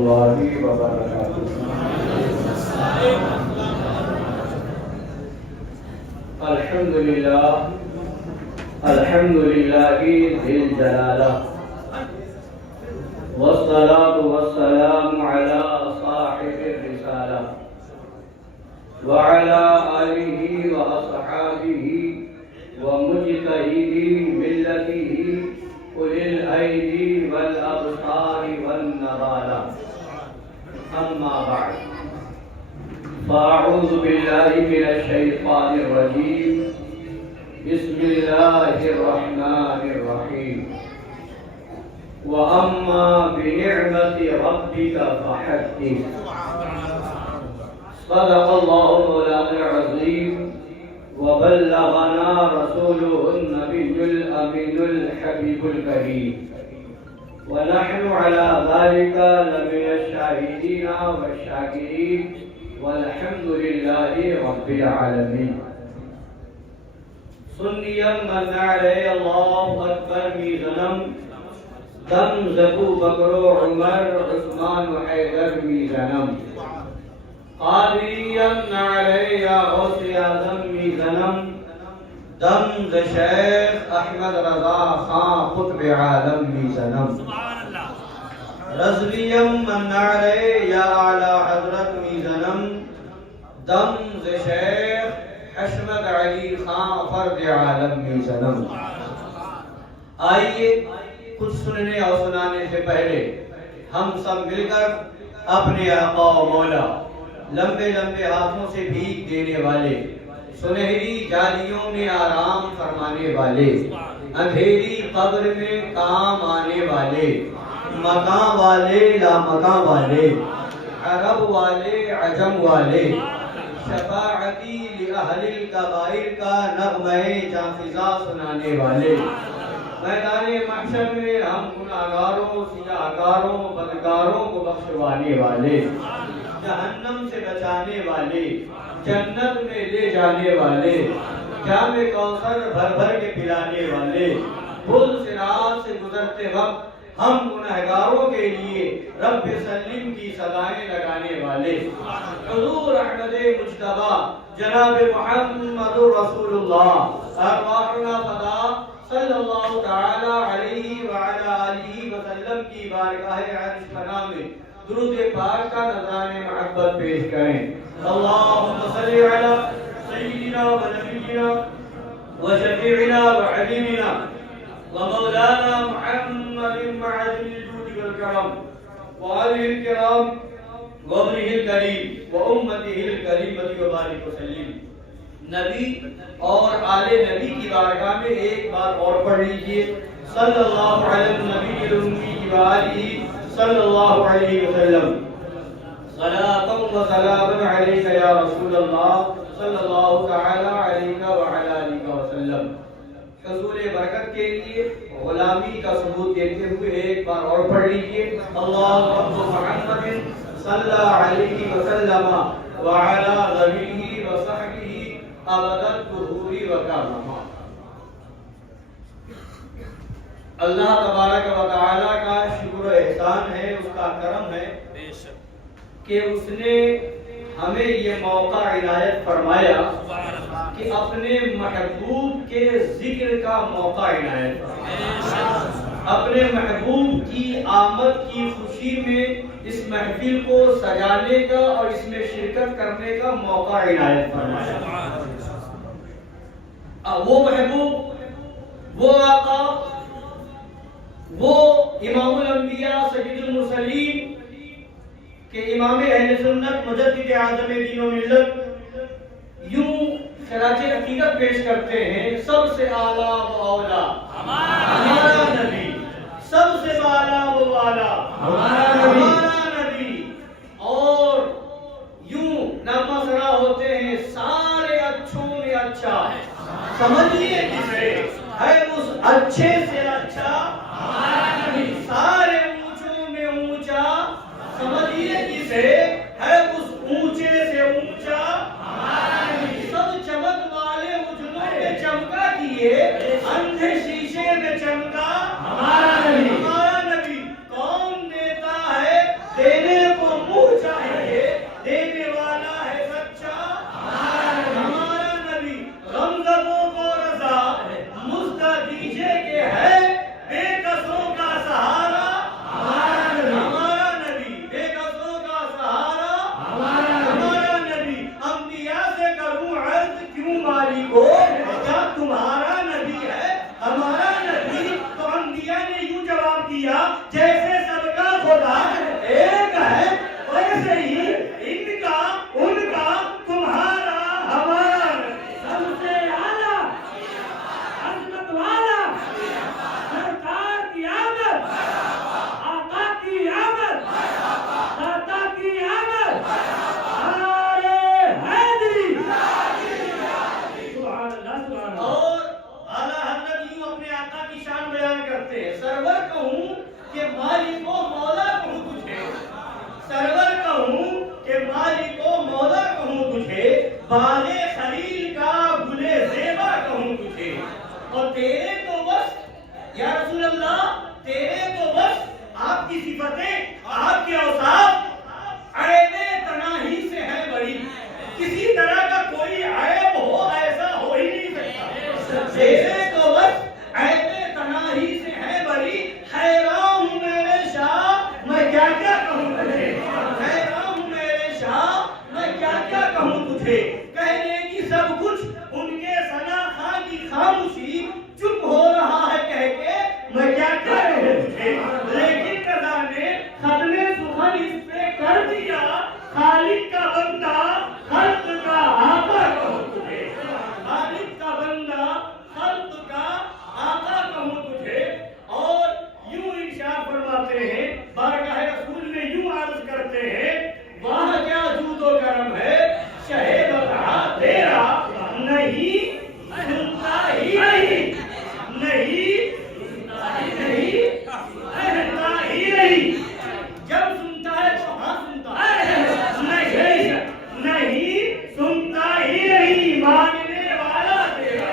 الله وبركاته. الحمد لله ذي الجلالة، والصلاة والسلام على صاحب الرسالة وعلى آله وأصحابه ومجتهدي ملته أولي الأيدي والأبصار والنضالة. أما بعد، فأعوذ بالله من الشيطان الرجيم. بسم الله الرحمن الرحيم. وأما بنعمة ربك فحدث. صدق الله مولانا العظيم، وبلغنا رسوله النبي الأمين الحبيب الكريم، ونحن على ذلك لمن الشاهدين والشاكرين، والحمد لله رب العالمين. سنيا من علي الله أكبر ميزنم، دم زبو بکر و عمر عثمان و حیدر میزنم. قادریا علی غوث اعظم میزنم، دم ز شیخ احمد رضا خان قطب عالم میزنم. رضویم من علی اعلی حضرت میزنم، دم ز شیخ حشمت علی خان فرد عالم میزنم. آئیے کچھ سننے اور سنانے سے پہلے ہم سب مل کر اپنے آقا و مولا لمبے لمبے ہاتھوں سے بھیک دینے والے، سنہری جالیوں میں آرام فرمانے والے، اندھیری قبر میں کام آنے والے، مکان والے لامکان والے، عرب والے عجم والے، شفاعتی لأہل الکبائر کا نغمہ جانفزا سنانے والے، میدان محشر میں ہم گناہگاروں سیاہکاروں بدکاروں کو بخشوانے والے، جہنم سے بچانے والے، جنت میں لے جانے والے، جام کوثر بھر بھر کے پلانے والے، پل صراط سے گزرتے وقت ہم گناہگاروں کے لیے رب سلم کی صدائیں لگانے والے، حضور احمد مجتبی جناب محمد رسول اللہ ارواحنا فدا صلی اللہ تعالی علیہ وعلی آلہ وسلم کی بارگاہ عرش پناہ میں درود پاک کا نذران محبت پیش کریں. اللہم صلی علی سیدنا و نبینا و شفیعنا و حبیبنا و مولانا محمد معدن الجود والکرم و آلہ الکرام و ابنہ الکریم و امتہ الکریمۃ و بارک وسلم. نبی اور آل نبی کی بارگاہ میں ایک بار اور پڑھ لیجئے صلی اللہ علیہ النبی الامی و آلہ صلی اللہ علیہ وسلم. صلاۃ و سلام علیک یا رسول اللہ صلی اللہ تعالی علیہ وعلی آلہ وسلم. حصول برکت کے لیے غلامی کا ثبوت دیتے ہوئے ایک بار اور پڑھ لیجئے اللہ رب محمد صلی علیہ وسلم وعلی نبیہ وصحبہ ابدت ظہوری وکرمہ. اللہ تبارک و تعالی کا شکر و احسان ہے، اس کا کرم ہے کہ اس نے ہمیں یہ موقع عنایت فرمایا کہ اپنے محبوب کے ذکر کا موقع عنایت فرمایا، اپنے محبوب کی آمد کی خوشی میں اس محفل کو سجانے کا اور اس میں شرکت کرنے کا موقع عنایت فرمایا. وہ محبوب، وہ آقا، وہ امام الانبیاء سید المرسلین کہ امام اہل سنت مجدد اعظم دین و ملت یوں خراج عقیدت پیش کرتے ہیں سب سے اعلیٰ و اولا ہمارا نبی، سب سے اعلیٰ و اولا ہمارا نبی. اور یوں نامسرا ہوتے ہیں سارے اچھوں میں اچھا ہے، سمجھیے کسے ہے اس اچھے سے اچھا ہمارا نبی، سارے اونچوں میں اونچا سمجھیے کسے ہے اس اونچے سے اونچا ہمارا نبی. سب چمک والے اجلوں میں چمکا کیے، اندھے شیشے میں چمکا ہمارا نبی. ہمارا نبی کون دیتا ہے دینے باغ خلیل کا گل زیبا کہوں تجھے، اور تیرے تو بس یا رسول اللہ، تیرے تو بس آپ کی صفتیں، آپ کے اوصاف عیب تناہی سے ہے بری، کسی طرح کا کوئی عیب ہو ایسا ہو ہی نہیں سکتا، تیرے تو بس عیب تناہی سے ہے بری، حیران ہوں میرے شاہ میں کیا کیا کہوں تجھے، حیران ہوں میرے شاہ میں کیا کیا کہوں تجھے، کہنے کی سب کچھ ان کے ثنا خاں کی خاموشی، چپ ہو رہا ہے کہہ کے میں کیا کیا کہوں تجھے، لیکن قضا نے ختم سخن اس پہ کر دیا، خالق کا بندہ خلق کا آقا کہوں تجھے، خالق کا بندہ خلق کا آقا کہوں تجھے، اور یوں ارشاد فرماتے ہیں، بارگاہ رسول میں یوں عرض کرتے ہیں، واہ کیا جود و کرم ہے شہ بقا تیرا، نہیں سنتا ہی نہیں، نہیں کہتا ہی نہیں، جب سنتا ہے تو ہاں سنتا ہے، نہیں سنتا ہی نہیں، مانگنے والا تیرا،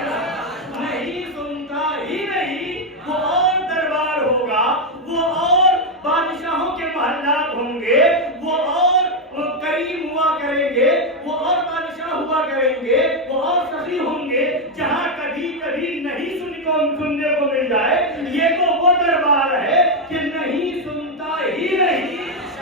نہیں سنتا ہی نہیں، وہ اور دربار ہوگا، وہ اور بادشاہوں کے محلات ہوں گے، وہ اور کریم ہوا کریں گے، وہ اور بادشاہ ہوا کریں گے، وہ اور سخی ہوں گے، جہاں کبھی کبھی نہیں سننے کو مل جائے، یہ تو وہ دربار ہے کہ نہیں سنتا ہی نہیں،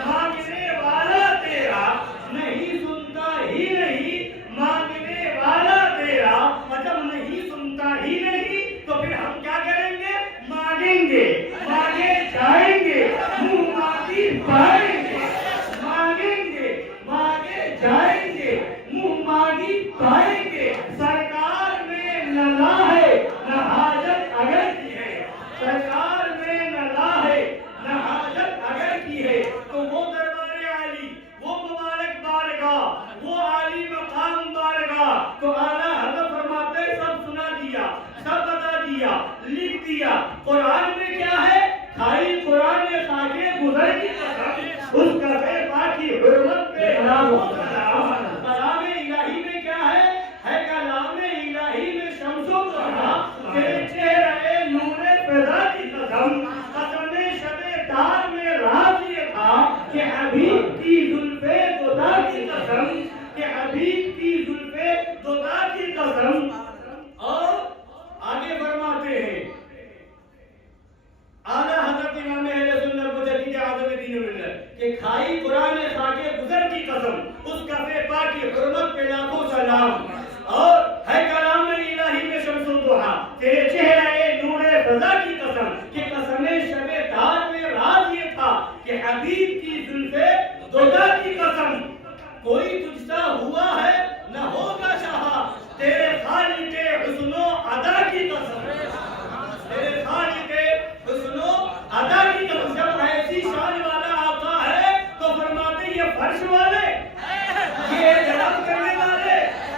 مانگنے والا تیرا، نہیں سنتا ہی نہیں، مانگنے والا تیرا، مطلب نہیں سنتا ہی نہیں، تو پھر ہم کیا کریں گے، مانگیں گے، مانگے جائیں گے، منہ مانگی پائیں گے، مانگیں گے، مانگے جائیں گے، منہ مانگی پائیں گے، سرکار میں نہ لا ہے نہ حاجت اگر کی ہے، سرکار میں نہ لا ہے نہ حاجت اگر کی ہے، تو وہ دربار عالی، وہ مبارک بارگاہ، وہ عالی مقام بارگاہ، تو اعلیٰ حضرت فرماتے ہیں سب سنا دیا، سب بتا دیا، لکھ دیا، قرآن میں کیا ہے، کھائی قرآن میں خاکے گزر کی قسم، اس کفے پاک کی حرمت پہ کلام الہی میں کیا ہے کلام الہی میں شمس و ضحیٰ، تیرے چہرے نور فضا کی قسم، قسم شب دار میں راز یہ تھا کہ حبیب کی زلفے دودہ کی قسم، کہ حبیب کی زلفے دودہ کی قسم، اور آگے فرماتے ہیں اعلیٰ حضرت امام اہل سنت مجدد اعظم دین و ملت کہ کھائی قرآن خاکے گزر کی قسم، اس کفے پاک کی حرمت پہ لاکھوں سلام، اور ہے کلام الہی میں شمس و ضحیٰ، تیرے چہرے نور فضا کی قسم، کہ قسم شب دار میں راز یہ تھا کہ حبیب کی زلفے دودہ کی قسم، کوئی تجھ سا ہوا ہے نہ ہوگا شاہا، تیرے خالق حسن و ادا کی قسم، تیرے خالق حسن و ادا کی قسم، جب ایسی شان والا آقا ہے تو فرماتے یہ فرش والے، یہ اعتراف کرنے والے،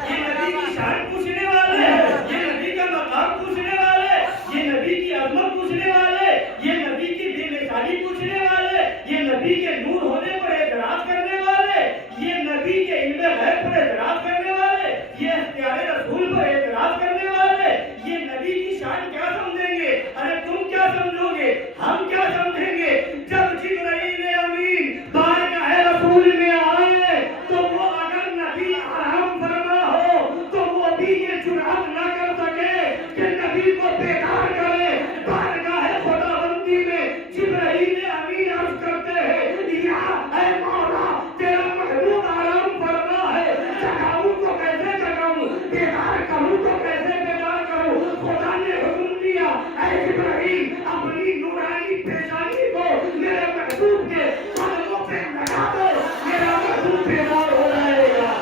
یہ نبی کی شان پوچھنے والے، یہ نبی کا مقام پوچھنے والے، یہ نبی کی عظمت پوچھنے والے، یہ نبی کی بے مثالی پوچھنے والے، یہ نبی کے نور ہونے پر اعتراض کرنے والے، یہ نبی کے علم غیب پر اعتراض کرنے والے، یہ اختیار رسول پر اعتراض کرنے والے، یہ نبی کی شان کیا سمجھیں گے، ارے تم کیا سمجھو گے، ہم کیا سمجھیں گے، جب جبرائیل امین بارگاہ رسول میں آئے تو وہ اگر نبی آرام فرما ہو تو وہ بھی یہ جرأت نہ کر سکے کہ نبی کو بیدار کرے، بارگاہ خداوندی میں جبرائیل امین عرض کرتے ہیں یا اے مولا تیرا محبوب آرام فرما ہے، جگاؤں تو کیسے جگاؤں، بیدار کروں تو کیسے بیدار کروں، خدا نے حکم دیا اے جبرائیل اپنی نورانی پیشانی کو میرے محبوب کے قدموں پہ لگا دو، میرا محبوب بیدار ہو جائے گا۔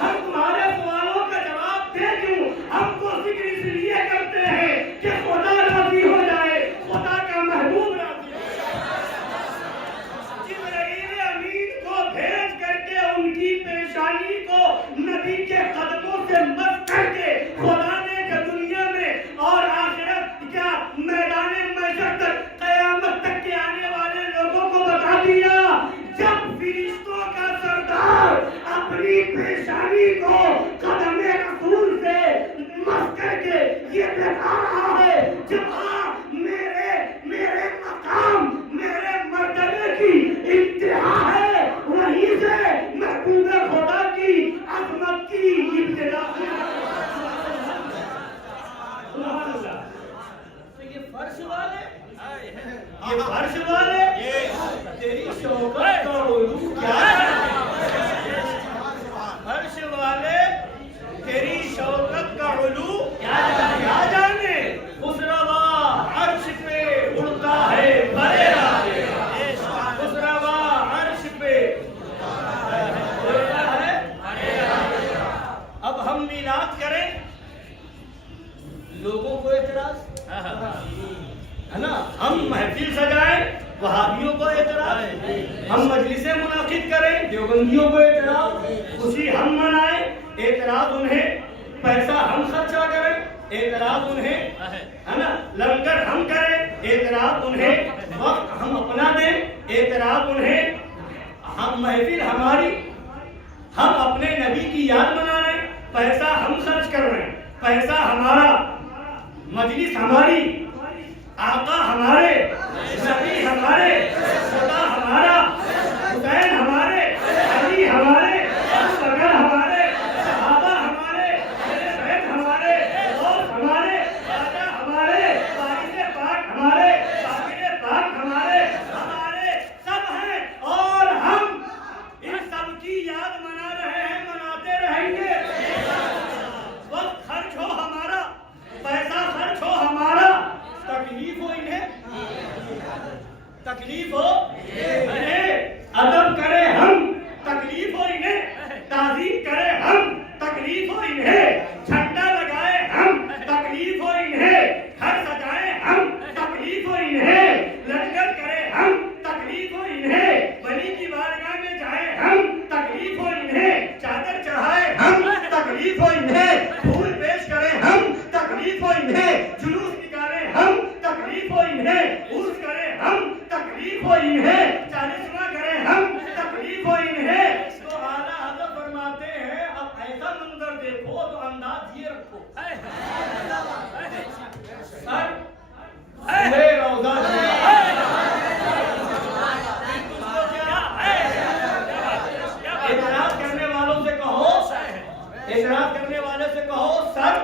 ہم تمہارے سوالوں کا جواب دے دوں، ہم کو ذکر اس لیے پیشانی کو نبی کے قدموں سے مس کر کے خدا نے کہ دنیا میں اور آخرت کیا میدان محشر تک قیامت تک کے آنے والے لوگوں کو بتا دیا، جب فرشتوں کا سردار اپنی پیشانی کو قدم رسول سے مس کر کے یہ بتا رہا ہے، جب آپ میرے مقام میرے مرتبے کی انتہا ہے، وہیں سے محبوب خدا کی عظمت کی ابتدا ہے۔ سبحان اللہ۔ تو یہ فرش والے تیری شوکت کا علو کیا ہے؟ فرش والے تیری شوکت کا علو کیا جانے، خسروا عرش پہ اڑتا ہے بڑے راجے، خسروا عرش پہ اڑتا ہے بڑے راجے۔ اب ہم میلاد کریں، لوگوں کو اعتراض ہے نا، ہم محفل سجائیں، وہابیوں کو اعتراض، ہم مجلسیں منعقد کریں، دیوبندیوں کو اعتراض، خوشی ہم منائیں، اعتراض انہیں، پیسہ ہم خرچہ کریں، اعتراض انہیں ہے نا، لنگر ہم کریں، اعتراض انہیں، وقت ہم اپنا دیں، اعتراض انہیں، ہم محفل ہماری، ہم اپنے نبی کی یاد منا رہے ہیں، پیسہ ہم خرچ کر رہے ہیں، پیسہ ہمارا، مجلس ہماری، آقا ہمارے، نبی ہمارے، خدا ہمارا، حسین ہمارے، علی ہمارے، بکر ہمارے، صحابہ ہمارے، بیت ہمارے، دوست ہمارے، راجا ہمارے، وارث پاک ہمارے، باقر پاک ہمارے، ہمارے سب ہیں، اور ہم ان سب کی یاد منا رہے ہیں، مناتے رہیں گے۔ وقت خرچ ہو ہمارا، پیسہ خرچ ہو ہمارا، تکلیف ہو انہیں، تکلیف ہو انہیں، ادب کرے ہم، تکلیف ہو انہیں، تعظیم کرے ہم، تکلیف ہو انہیں، جھنڈا لگائے ہم، تکلیف ہو انہیں، گھر سجائے ہم، تکلیف ہو انہیں، لنگر کرے ہم، تکلیف ہو انہیں، ولی کی بارگاہ میں جائے ہم، تکلیف ہو انہیں، چادر چڑھائے ہم، تکلیف ہو انہیں، پھول پیش کرے ہم، تکلیف ہو انہیں، جلوس نکالے ہم، تکلیف ہو انہیں، عرس کرے ہم، تکلیف ہو انہیں، چالیسواں کرے ہم، تکلیف ہو انہیں۔ تو اعلیٰ حضرت فرماتے ہیں اب ایسا منظر دیکھو تو انداز یہ رکھو، سر روضہ اعتراض کرنے والوں سے کہو، اعتراض کرنے والے سے کہو، سر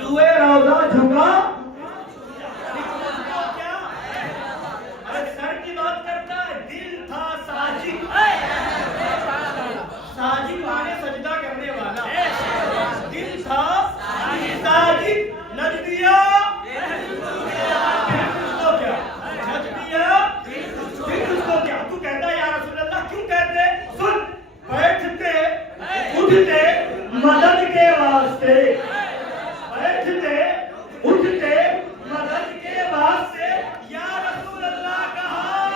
سوئے روضہ جھکا، سر کی بات کرتا ہے، دل تھا ساجد، ساجد مانے سجدہ کرنے والا، دل تھا ساجد، نچ دیا تو کہتا ہے یا رسول اللہ، کیوں کہتے؟ سن، بیٹھتے اٹھتے مدد کے واسطے، بیٹھتے اٹھتے مدد کے واسطے، یا رسول اللہ کہا،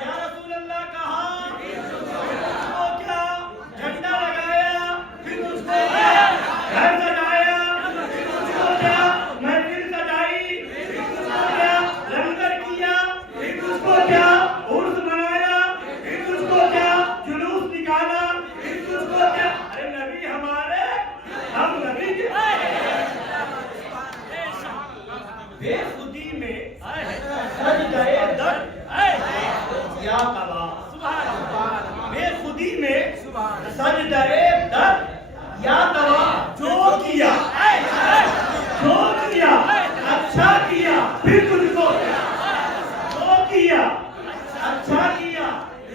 یا رسول اللہ کہا، تو کیا جھنڈا لگایا، پھر اس کو گھر سجایا، پھر اس کو کیا محفل سجائی، پھر اس کو کیا لنگر کیا، پھر اس کو کیا عرس منایا، پھر اس کو کیا جلوس نکالا، پھر اس کو کیا، ارے نبی ہمارے، ہم نبی کے بے خودی میں سجدہ درد یا قبا، بے خودی میں سجدہ درد یا قبا، جو کیا اچھا کیا، پھر تجھ کو کیا، جو کیا اچھا کیا،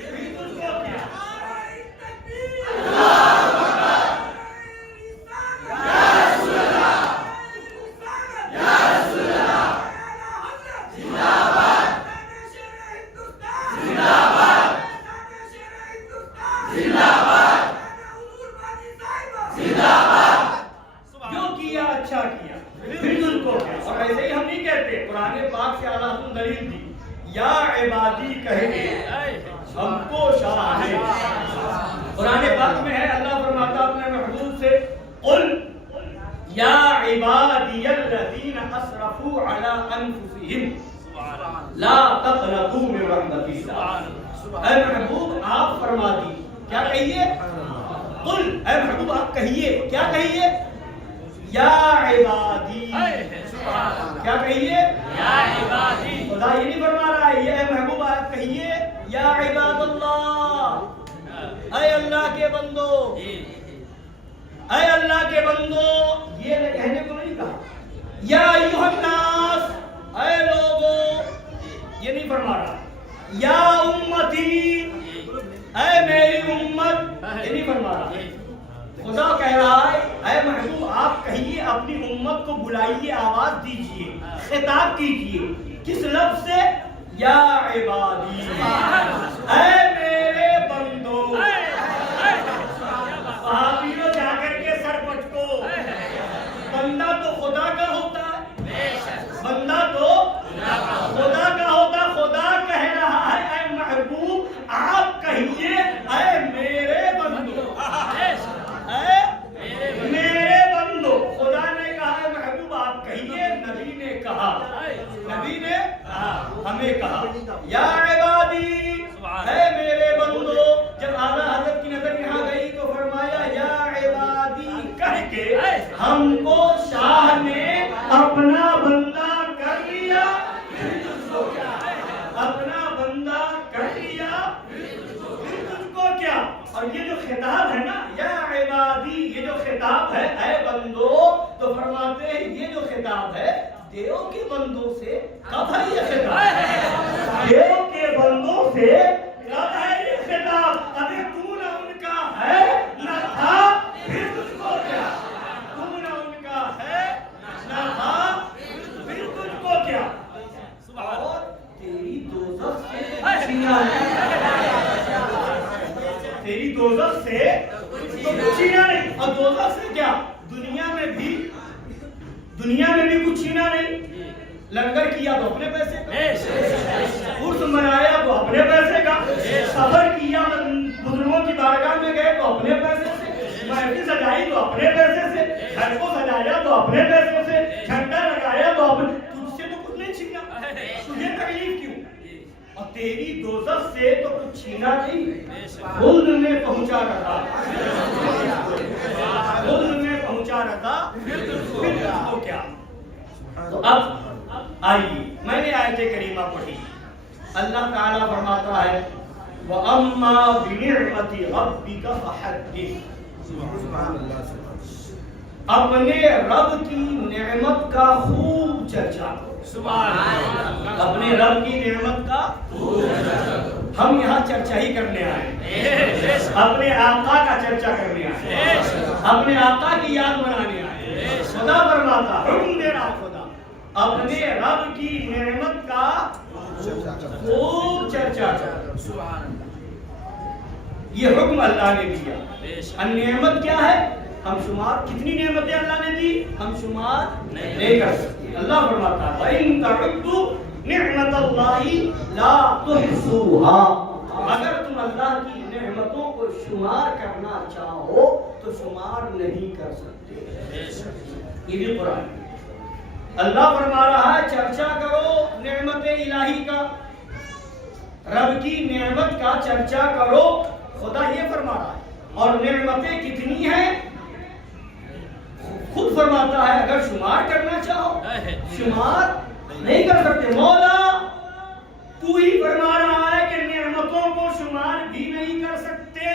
پھر تجھ کو کیا۔ جو کیا اچھا کیا، پھر تجھ کو کیا۔ اور ایسے ہی ہم نہیں کہتے، قرآن پاک سے اعلیٰ حضرت دلیل دی، یا عبادی کہے ہم کو شاہ ہے۔ قرآن پاک میں ہے، اللہ فرماتا اپنے محبوب سے قل یا عبادی الذین اسرفوا علی انفسہم لا تقنطوا من رحمت اللہ۔ اے محبوب آپ فرما دی، کیا کہیے؟ قل، اے محبوب آپ کہیے، کیا کہیے؟ یا عبادی، کیا کہیے؟ یا عبادی۔ خدا یہ نہیں فرما رہا ہے، یہ اے محبوب آپ کہیے یا عباد اللہ، اے اللہ کے بندو، اے اللہ کے بندو، یہ کہنے کو نہیں کہا یا ایھا الناس، اے لوگو، یہ نہیں فرما رہا یا امتی، اے میری امت، یہ نہیں فرما رہا۔ خدا کہہ رہا ہے اے محبوب آپ کہیے، اپنی امت کو بلائیے، آواز دیجئے، خطاب کیجئے، کس لفظ سے؟ یا عبادی، اے میرے بندو۔ صحابیوں جا کر کے سر پٹکو، بندہ تو خدا کا ہوتا ہے، بندہ تو خدا کا ہوتا۔ خدا کہہ رہا ہے اے محبوب آپ کہیے اے میرے بندو، اے میرے بندو۔ خدا نے کہا ہے محبوب آپ کہیے، نبی نے کہا، نبی نے ہمیں کہا یا عبادی، اے میرے بندو۔ جب اعلیٰ حضرت کی نظر یہاں گئی تو فرمایا یا عبادی کہہ کے ہم کو شاہ نے اپنا بندہ کر لیا، اپنا بندہ کر لیا، پھر تجھ کو کیا؟ اور یہ جو خطاب ہے نا یا عبادی، یہ جو خطاب ہے اے بندو، تو فرماتے ہیں یہ جو خطاب ہے دیو کے بندوں سے کب ہے یہ خطاب؟ دیو کے بندوں سے کب ہے یہ خطاب؟ ابھی تو نہ ان کا ہے نہ تھا، پھر تجھ کو کیا؟ تو نہ ان کا ہے نہ تھا، پھر تجھ کو کیا؟ اور تیری دوزخ سے چھینا نہیں، تیری دوزخ سے تو چھینا نہیں، اور دوزخ سے کیا؟ دنیا میں بھی کچھ چھینا نہیں۔ لنگر کیا تو اپنے پیسے کا، عرس منایا تو اپنے پیسے کا، سفر کیا بزرگوں کی بارگاہ میں گئے تو اپنے پیسے سے، محفل سجائی تو اپنے پیسے سے، گھر کو سجایا تو اپنے پیسے سے، جھنڈا لگایا تو اپنے، تجھ سے تو کچھ نہیں چھینا، تجھے تکلیف کیوں؟ اور تیری دوزخ سے تو کچھ چھینا نہیں، خلد میں پہنچا رہا، خلد میں پہنچا رہا، پھر تجھ کو کیا؟ تو اب آئیے، میں نے آیت کریمہ پڑھی، اللہ تعالیٰ فرماتا ہے وَأَمَّا بِنِعْمَةِ رَبِّكَ فَحَدِّثْ، اپنے رب کی نعمت کا خوب چرچا کرو۔ اپنے رب کی نعمت کا ہم یہاں چرچا ہی کرنے آئے، اپنے آقا کا چرچا کرنے آئے، اپنے آقا کی یاد منانے آئے۔ خدا فرماتا، حکم دے رہا خدا، اپنے رب کی نعمت کا خوب چرچا کرو۔ یہ حکم اللہ نے دیا۔ نعمت کیا ہے؟ ہم شمار، کتنی نعمتیں اللہ نے دی ہم شمار نہیں کر سکتے۔ اللہ فرماتا ہے وَإِن تَعُدُّوا نِعْمَتَ اللَّهِ لَا تُحْصُوهَا، اگر تم اللہ کی نعمتوں کو شمار کرنا چاہو تو شمار نہیں کر سکتے۔ یہ بھی قرآن ہے۔ اللہ فرما رہا ہے چرچا کرو نعمت الہی کا، رب کی نعمت کا چرچا کرو، خدا یہ فرما رہا ہے۔ اور نعمتیں کتنی ہیں خود فرماتا ہے، اگر شمار کرنا چاہو شمار نہیں کر سکتے۔ مولا تو ہی فرما رہا ہے کہ نعمتوں کو شمار بھی نہیں کر سکتے،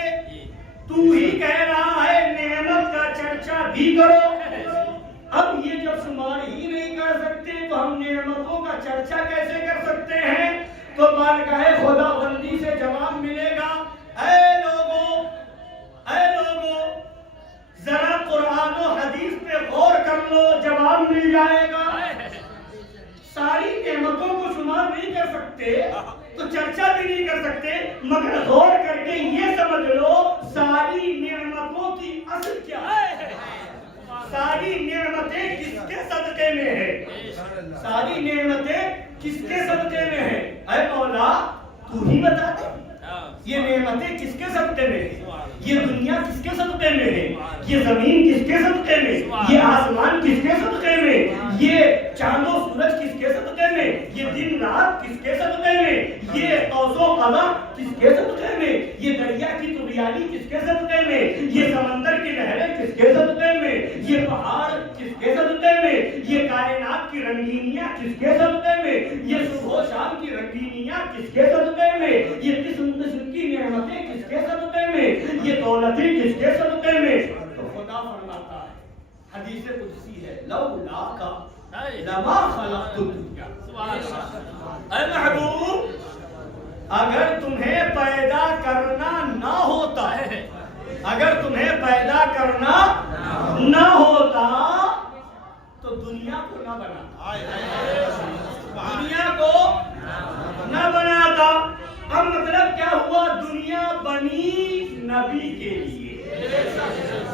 تو ہی کہہ رہا ہے نعمت کا چرچا بھی کرو۔ اب یہ جب شمار ہی نہیں کر سکتے تو ہم نعمتوں کا چرچا کیسے کر سکتے ہیں؟ تو بارگاہ خدا بندی سے جواب ملے گا، اے لوگوں ذرا قرآن و حدیث پہ غور کر لو، جواب مل جائے گا۔ ساری نعمتوں کو شمار نہیں کر سکتے تو چرچا بھی نہیں کر سکتے، مگر غور کر کے یہ سمجھ لو ساری نعمتوں کی اصل کیا ہے، ساری نعمتیں کس کے صدقے میں ہے، ساری نعمتیں کس کے صدقے میں ہے؟ اے مولا تو ہی بتا دے، یہ نعمتیں کس کے صدقے میں ہیں؟ یہ دنیا کس کے صدقے میں ہے؟ یہ زمین کس کے صدقے میں؟ یہ آسمان کس کے صدقے میں؟ یہ چاند و سورج کس کے صدقے میں؟ یہ دن رات کس کے صدقے میں؟ یہ قوس و قزح کس کے صدقے میں؟ یہ دریا کی طریالی کس کے صدقے میں؟ یہ سمندر کی لہریں کس کے صدقے میں؟ یہ پہاڑ کس کے صدقے میں؟ یہ کائنات کی رنگینیاں کس کے صدقے میں؟ یہ صبح و شام کی رنگینیاں کس کے صدقے میں؟ یہ قسم قسم کی نعمتیں کس کے صدقے میں؟ یہ دولتیں کس کے صدقے میں؟ تو خدا فرماتا ہے، حدیث قدسی ہے، لولا کا لما خلقت الدنیا، اے محبوب اگر تمہیں پیدا کرنا نہ ہوتا ہے، اگر تمہیں پیدا کرنا نہ ہوتا تو دنیا کو نہ بناتا، دنیا کو نہ بناتا۔ اب مطلب کیا ہوا؟ دنیا بنی نبی کے لیے،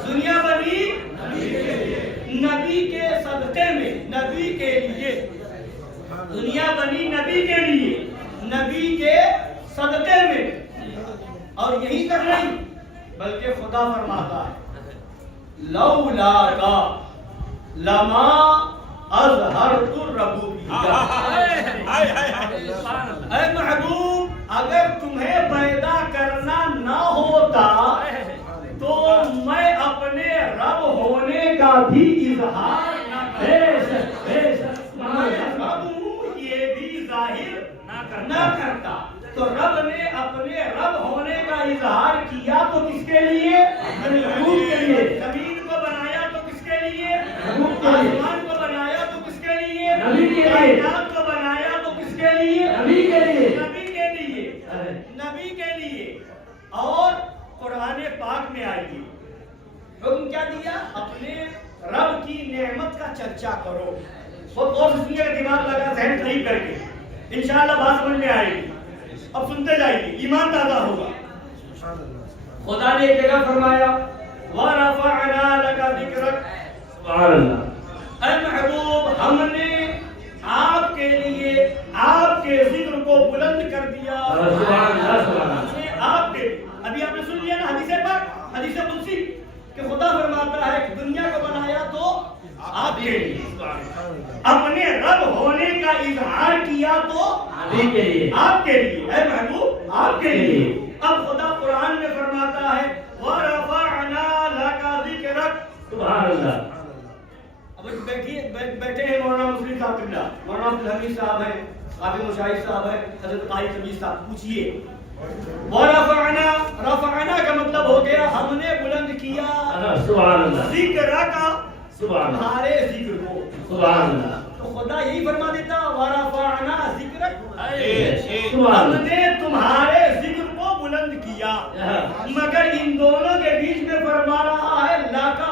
دنیا بنی نبی کے صدقے میں، نبی کے لیے، دنیا بنی نبی کے لیے، نبی کے صدقے میں۔ اور یہی تک نہیں بلکہ خدا فرماتا ہے لولا کا لما اظہرت الربوبیہ، اے محبوب اگر تمہیں پیدا کرنا نہ ہوتا تو میں اپنے رب ہونے کا بھی اظہار یہ بھی ظاہر نہ کرتا۔ تو رب نے اپنے رب ہونے کا اظہار کیا تو کس کے لیے؟ محبوب کے لیے۔ زمین کو بنایا تو کس کے لیے؟ آسمان کو بنایا تو کس کے لیے؟ نبی کے لیے۔ کائنات کو بنایا تو کس کے لیے؟ نبی کے لیے، نبی کے لیے، نبی کے لیے۔ اور قرآن پاک میں آئیے حکم کیا دیا؟ اپنے رب کی نعمت کا چرچا کرو۔ اور سنیے کا دماغ لگا، ذہن قریب کر کے انشاءاللہ بات سمجھ میں آئے گی۔ اب سنتے جائیے، ایمان تازہ ہوگا۔ خدا نے ایک جگہ فرمایا وَرَفَعْنَا لَكَ ذِكْرَكَ، سبحان اللہ، اے محبوب ہم نے آپ کے لیے آپ کے ذکر کو بلند کر دیا۔ سبحان اللہ، آپ کے، ابھی آپ نے سن لیا نا حدیث پاک، حدیث قدسی کہ خدا فرماتا ہے کہ دنیا کو بنایا تو آپ کے لیے، اپنے رب ہونے کا اظہار کیا تو آپ کے لیے، آپ کے لیے، اے محبوب آپ کے لیے۔ اب خدا قرآن میں فرماتا ہے وَرَفَعْنَا لَكَ ذِكْرَكَ، سبحان اللہ۔ اب بیٹھے ہیں مولانا مسلم صاحب قبلہ، مولانا عبدالحمید صاحب ہیں، قاضی مشاہد صاحب ہیں، حضرت قاری قمیص صاحب، پوچھئے وَرَفَعْنَا، رفعنا کا مطلب ہو گیا ہم نے بلند کیا، سبحان اللہ، ذکر کا، تمہارے ذکر کو، سبحان اللہ۔ تو خدا یہی فرما دیتا وَرَفَعْنَا ذِكْرَكَ، ہم نے تمہارے ذکر کو بلند کیا، مگر ان دونوں کے بیچ میں فرما رہا ہے لاکا،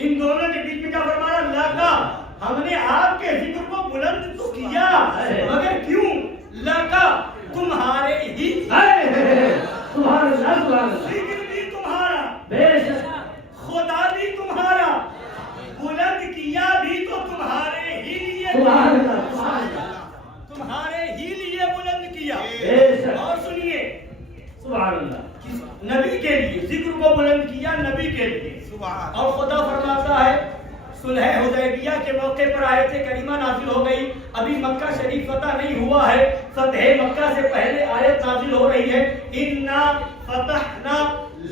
ان دونوں کے بیچ میں کیا فرما رہا ہے؟ لاکا، ہم نے آپ کے ذکر کو بلند تو کیا مگر کیوں؟ لاکا، تمہارے ہی، سبحان اللہ، سبحان اللہ، ذکر بھی تمہارا، بے شک خدا بھی تمہارا، بلند کیا بھی تو تمہارے ہی لیے، سبحان اللہ، تمہارے ہی لیے بلند کیا۔ اور سنیے، سبحان اللہ، نبی کے لیے ذکر کو بلند کیا، نبی کے لیے۔ اور خدا فرماتا ہے صلح حدیبیہ کے موقع پر آیت کریمہ نازل ہو گئی، ابھی مکہ شریف فتح نہیں ہوا ہے، فتح مکہ سے پہلے آیت نازل ہو رہی ہے اِنَّا فَتَحْنَا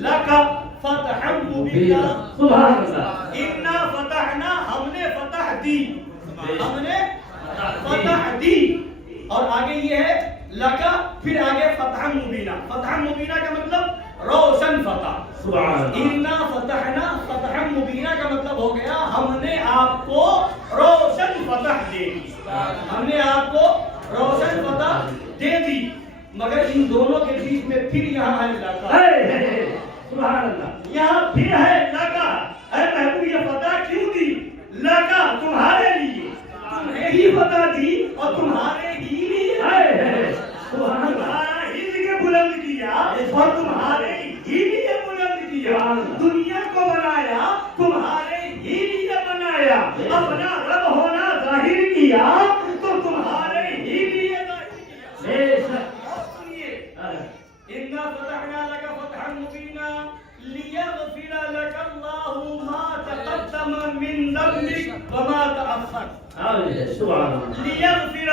لَكَ فتحًا مبینا، سبحان اللہ، اِنَّا فَتَحْنَا، ہم نے فتح دی، ہم نے فتح دی۔ اور آگے یہ ہے لَكَ، پھر آگے فتحًا مبینا، فتحًا مبینا کا مطلب روشن فتح، اِنَّا فَتَحْنَا فَتَحًا مُبِينًا کا مطلب ہو گیا ہم نے آپ کو روشن فتح دے دی، ہم نے آپ کو روشن فتح دے دی۔ مگر ان دونوں کے بیچ میں پھر یہاں ہے لاکا، سبحان اللہ، یہاں پھر ہے لاکا۔ اے محبوب یہ فتح کیوں دی؟ لاکا، تمہارے لیے، تمہیں ہی فتح دی اور تمہارے ہی لیے، تمہارا ہی ذکر بلند کیا اور تمہارے ہی لیے بلند کیا، دنیا کو بنایا تمہارے ہی لیے بنایا، اپنا رب ہونا ظاہر کیا تو تمہارے ہی لیے ظاہر کیا۔ سنیے فتحنا لك فتحا مبينا ليغفر لك الله ما تقدم من ذنبك وما تأخر. سبحان اللہ. لیغفر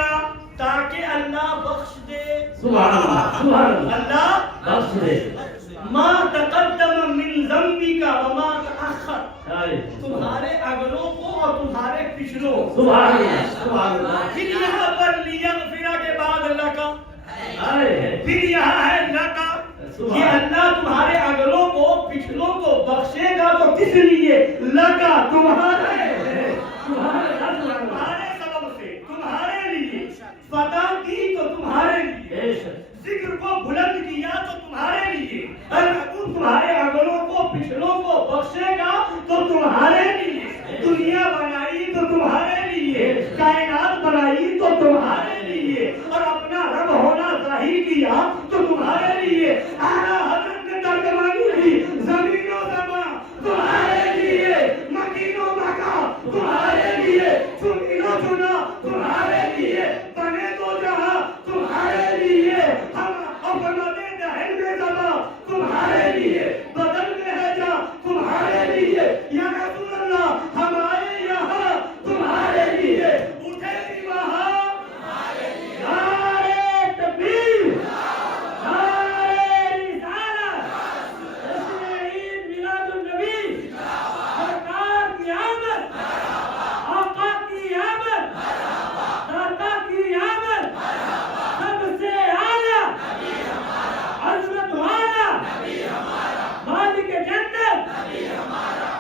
تاکہ اللہ بخش دے. سبحان اللہ. سبحان اللہ. اللہ بخش دے. ما تقدم من ذنبك وما تأخر. تمہارے اگلوں کو اور تمہارے پچھلوں. سبحان اللہ. سبحان اللہ. پھر یہاں پر لیغفر کے بعد اللہ کا پھر یہاں ہے اللہ کا. یہ اللہ تمہارے اگلوں کو پچھلوں کو بخشے گا تو کس لیے؟ لگا تمہارے سبب سے تمہارے لیے. فتح کی تو تمہارے لیے. ذکر کو بلند کیا تو تمہارے لیے. تمہارے اگلوں کو پچھلوں کو بخشے گا تو تمہارے لیے. دنیا بنائی تو تمہارے لیے. کائنات بنائی تو تمہارے لیے. اور اپنا رب ہونا ظاہر کیا تو تمہارے لیے. اعلیٰ حضرت نے ترجمانی کی زمین و زمان تمہارے لیے. مکین و مکا تمہارے لیے. چنین و چنا تمہارے لیے. بنے تو جہاں تمہارے لیے. ہم اپنا دے دہل میں دبا تمہارے لیے. بدل میں ہے جا تمہارے لیے. یا رسول اللہ ہم آئے یہاں تمہارے لیے. اٹھے بھی وہاں نعرے تکبیر نعرے رسالت جشن عید میلاد النبی سرکار کی آمد آقا کی آمد داتا کی آمد سب سے اعلیٰ عظمت والا مالک جنت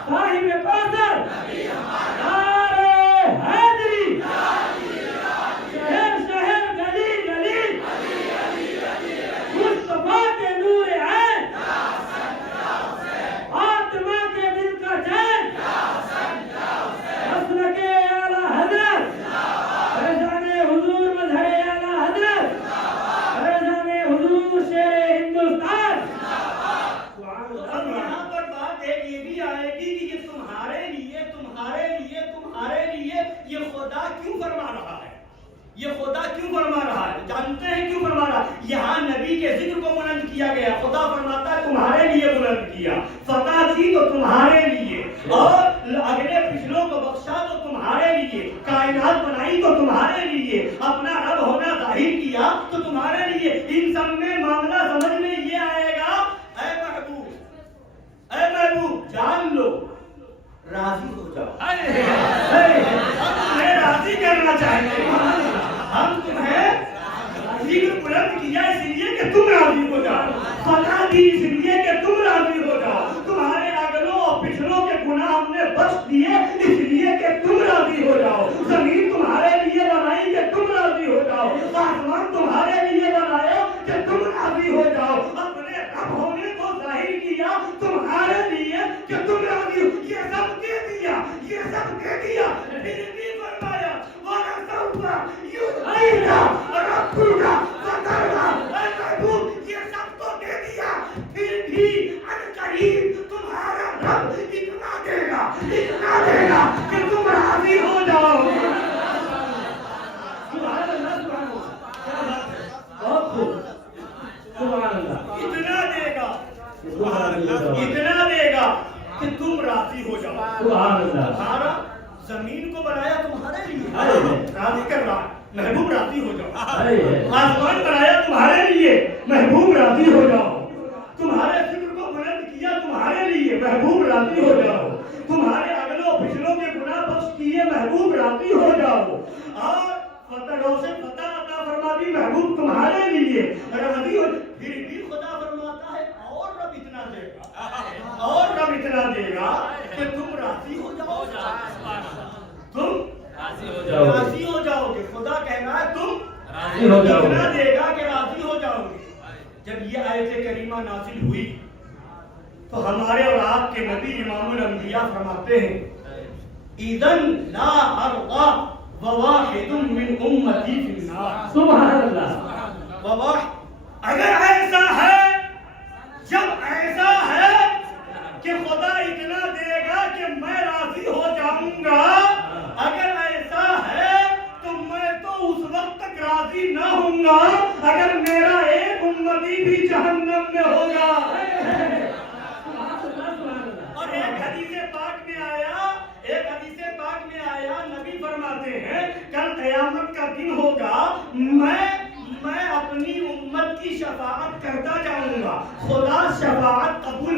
صاحب کوثر نعرے حیدری شہر شہر گلی گلی مصطفیٰ کے نور عین فاطمہ کے دل کا چین مسلک اعلیٰ حضرت فیضان حضور مظہر اعلیٰ حضرت فیضان حضور شیر ہندوستان. اب یہاں پر بات ایک یہ بھی آئے گی کہ یہ تمہارے لیے تمہارے لیے تمہارے لیے یہ خدا کیوں فرما رہا ہے. یہ خدا کیوں فرما رہا ہے؟ جانتے ہیں کیوں فرما رہا ہے؟ یہاں نبی کے ذکر کو بلند کیا گیا. خدا فرماتا ہے تمہارے لیے بلند کیا. فتح کی تو تمہارے لیے. اور اگلے پچھلوں کو بخشا تو تمہارے لیے. کائنات بنائی تو تمہارے لیے. اپنا رب ہونا ظاہر کیا تو تمہارے لیے. ان سب میں معاملہ سمجھ میں یہ آئے گا اے محبوب جان لو راضی ہو جاؤ. ہم تمہیں راضی کرنا چاہتے ہیں. ہم تمہیں ذکر بلند کیا اس لیے کہ تم راضی ہو جاؤ. فتح دی اس لیے کہ تم راضی ہو جاؤ. تمہارے اگلوں اور پچھلوں کے گناہ ہم نے بخش دیے اس لیے کہ تم راضی ہو جاؤ. زمین تمہارے لیے بنائی کہ تم راضی ہو جاؤ. آسمان تمہارے لیے بنایا کہ تم راضی ہو جاؤ. اپنے رب ہونے کو ظاہر کیا تمہارے لیے کہ تم راضی ہو. یہ سب دے دیا. یہ سب دے دیا. پھر بھی فرمایا وَرَسَوْفَ يُعْطِيكَ رَبُّكَ فَتَرْضَىٰ. اے محبوب یہ سب تو دے دیا. پھر بھی عنقریب تمہارا رب اتنا دے گا کہ تم راضی ہو جاؤ. سبحان اللہ. بہت خوب. سبحان اللہ. اتنا دے گا کہ تم راضی ہو جاؤ. سبحان اللہ. تمہارا زمین کو بنایا تمہارے لیے راضی کر رہا. محبوب راضی ہو جاؤ. آسمان بنایا تمہارے لیے. محبوب راضی ہو جاؤ. تمہارے فکر کو بلند کیا تمہارے لیے. محبوب راضی ہو جاؤ. تمہارے اگلوں پچھلوں کے گناہ بخش کیے. محبوب راضی ہو جاؤ. اور فتح سے فتح عطا فرما دی. محبوب تمہارے لیے راضی ہو. پھر بھی خدا فرماتا ہے اور رب اتنا دے گا کہ تم راضی ہو جاؤ. تم راضی ہو جاؤ گے. خدا کہہ رہا ہے تم راضی ہو جاؤ. اتنا دے گا کہ راضی ہو جاؤ گے. جب یہ آیت کریمہ نازل ہوئی تو ہمارے اور آپ کے نبی امام الانبیاء فرماتے ہیں اذن لا ارضى وواحد من امتی فی النار. سبحان اللہ. اگر ایسا ہے جب ایسا ہے کہ خدا اتنا دے گا کہ میں راضی ہو جاؤں گا. اگر ایسا ہے تو میں تو اس وقت تک راضی نہ ہوں گا اگر میرا ایک امتی بھی جہنم میں ہوگا.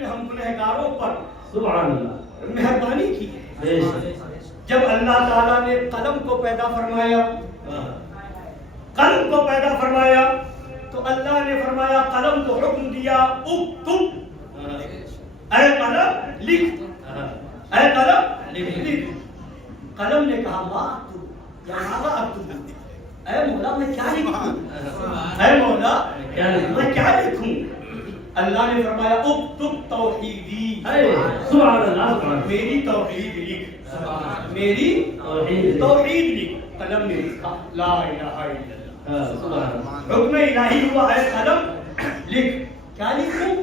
میں ہم گنہگاروں پر سبحان اللہ مہربانی کی ہے. بے شک جب اللہ تعالیٰ نے قلم کو پیدا فرمایا، قلم کو پیدا فرمایا تو اللہ نے فرمایا قلم کو حکم دیا اکتب، اے قلم لکھ، اے قلم لکھ. قلم نے کہا ما اکتب یا ماذا اکتب، اے مولا میں کیا لکھوں، اے مولا میں کیا لکھوں. اللہ نے فرمایا اکتب توحیدی، سبحان اللہ میری توحید لکھ، میری توحید لکھ. قلم نے لکھا لا الہ الا اللہ. حکم الہی ہوا ہے قلم لکھ. کیا لکھوں؟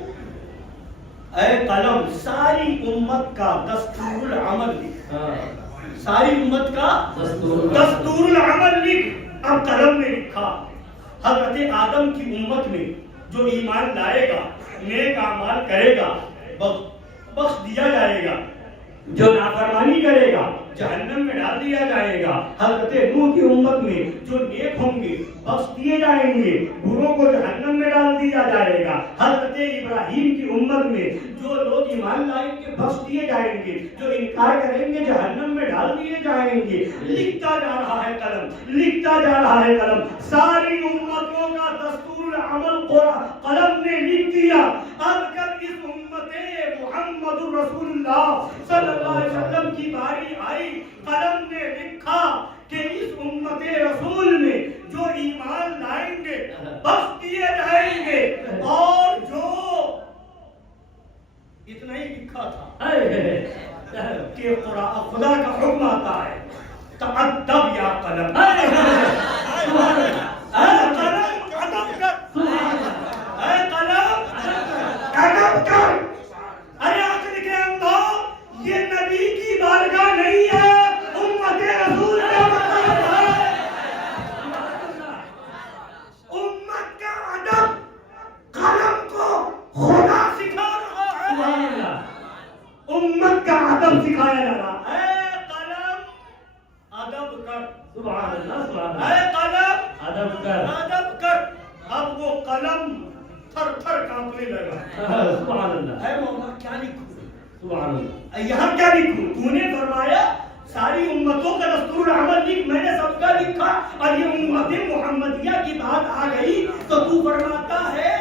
اے قلم ساری امت کا دستور العمل لکھ، ساری امت کا دستور العمل لکھ. اب قلم نے لکھا حضرت آدم کی امت میں جو ایمان لائے گا، نیک اعمال کرے گا، بخش دیا جائے گا، جو نافرمانی کرے گا جہنم میں ڈال دیا جائے گا. حضرت نوح کی امت میں جو نیک ہوں گے بخش دیے جائیں گے، بروں کو جہنم میں ڈال دیا جائے گا. حضرت ابراہیم کی امت میں جو لوگ ایمان لائیں گے بخش دیے جائیں گے، جو انکار کریں گے جہنم میں ڈال دیے جائیں گے. لکھتا جا رہا ہے قلم، لکھتا جا رہا ہے قلم. ساری امتوں کا دستور عمل قلم نے لکھ دیا. اب جب اس امت محمد رسول اللہ صلی اللہ علیہ وسلم کی باری آئی، قلم نے لکھا کہ اس امت رسول میں جو ایمان لائیں گے بخش دیے جائیں گے، اور جو اتنا ہی لکھا تھا کہ خدا کا حکم آتا ہے تأدب یا قلم، اے قلم ادب کر، اے قلم ادب کر. ارے آخر کے اندر یہ نبی کی بارگاہ نہیں ہے، امت رسول کا مطلب ہے. امت کا ادب قلم کو خدا سکھا رہا ہے، امت کا ادب سکھایا جا رہا ہے. اے قلم ادب کر، سبحان اللہ اے قلم ادب کر، ادب کر. اب وہ قلم تھر تھر کانپنے لگا. سبحان اللہ اے مولا کیا لکھوں، سبحان اللہ یہاں کیا لکھوں؟ تو نے فرمایا ساری امتوں کا دستور عمل لکھ، میں نے سب کا لکھا، اور یہ امت محمدیہ کی بات آ گئی تو تو فرماتا ہے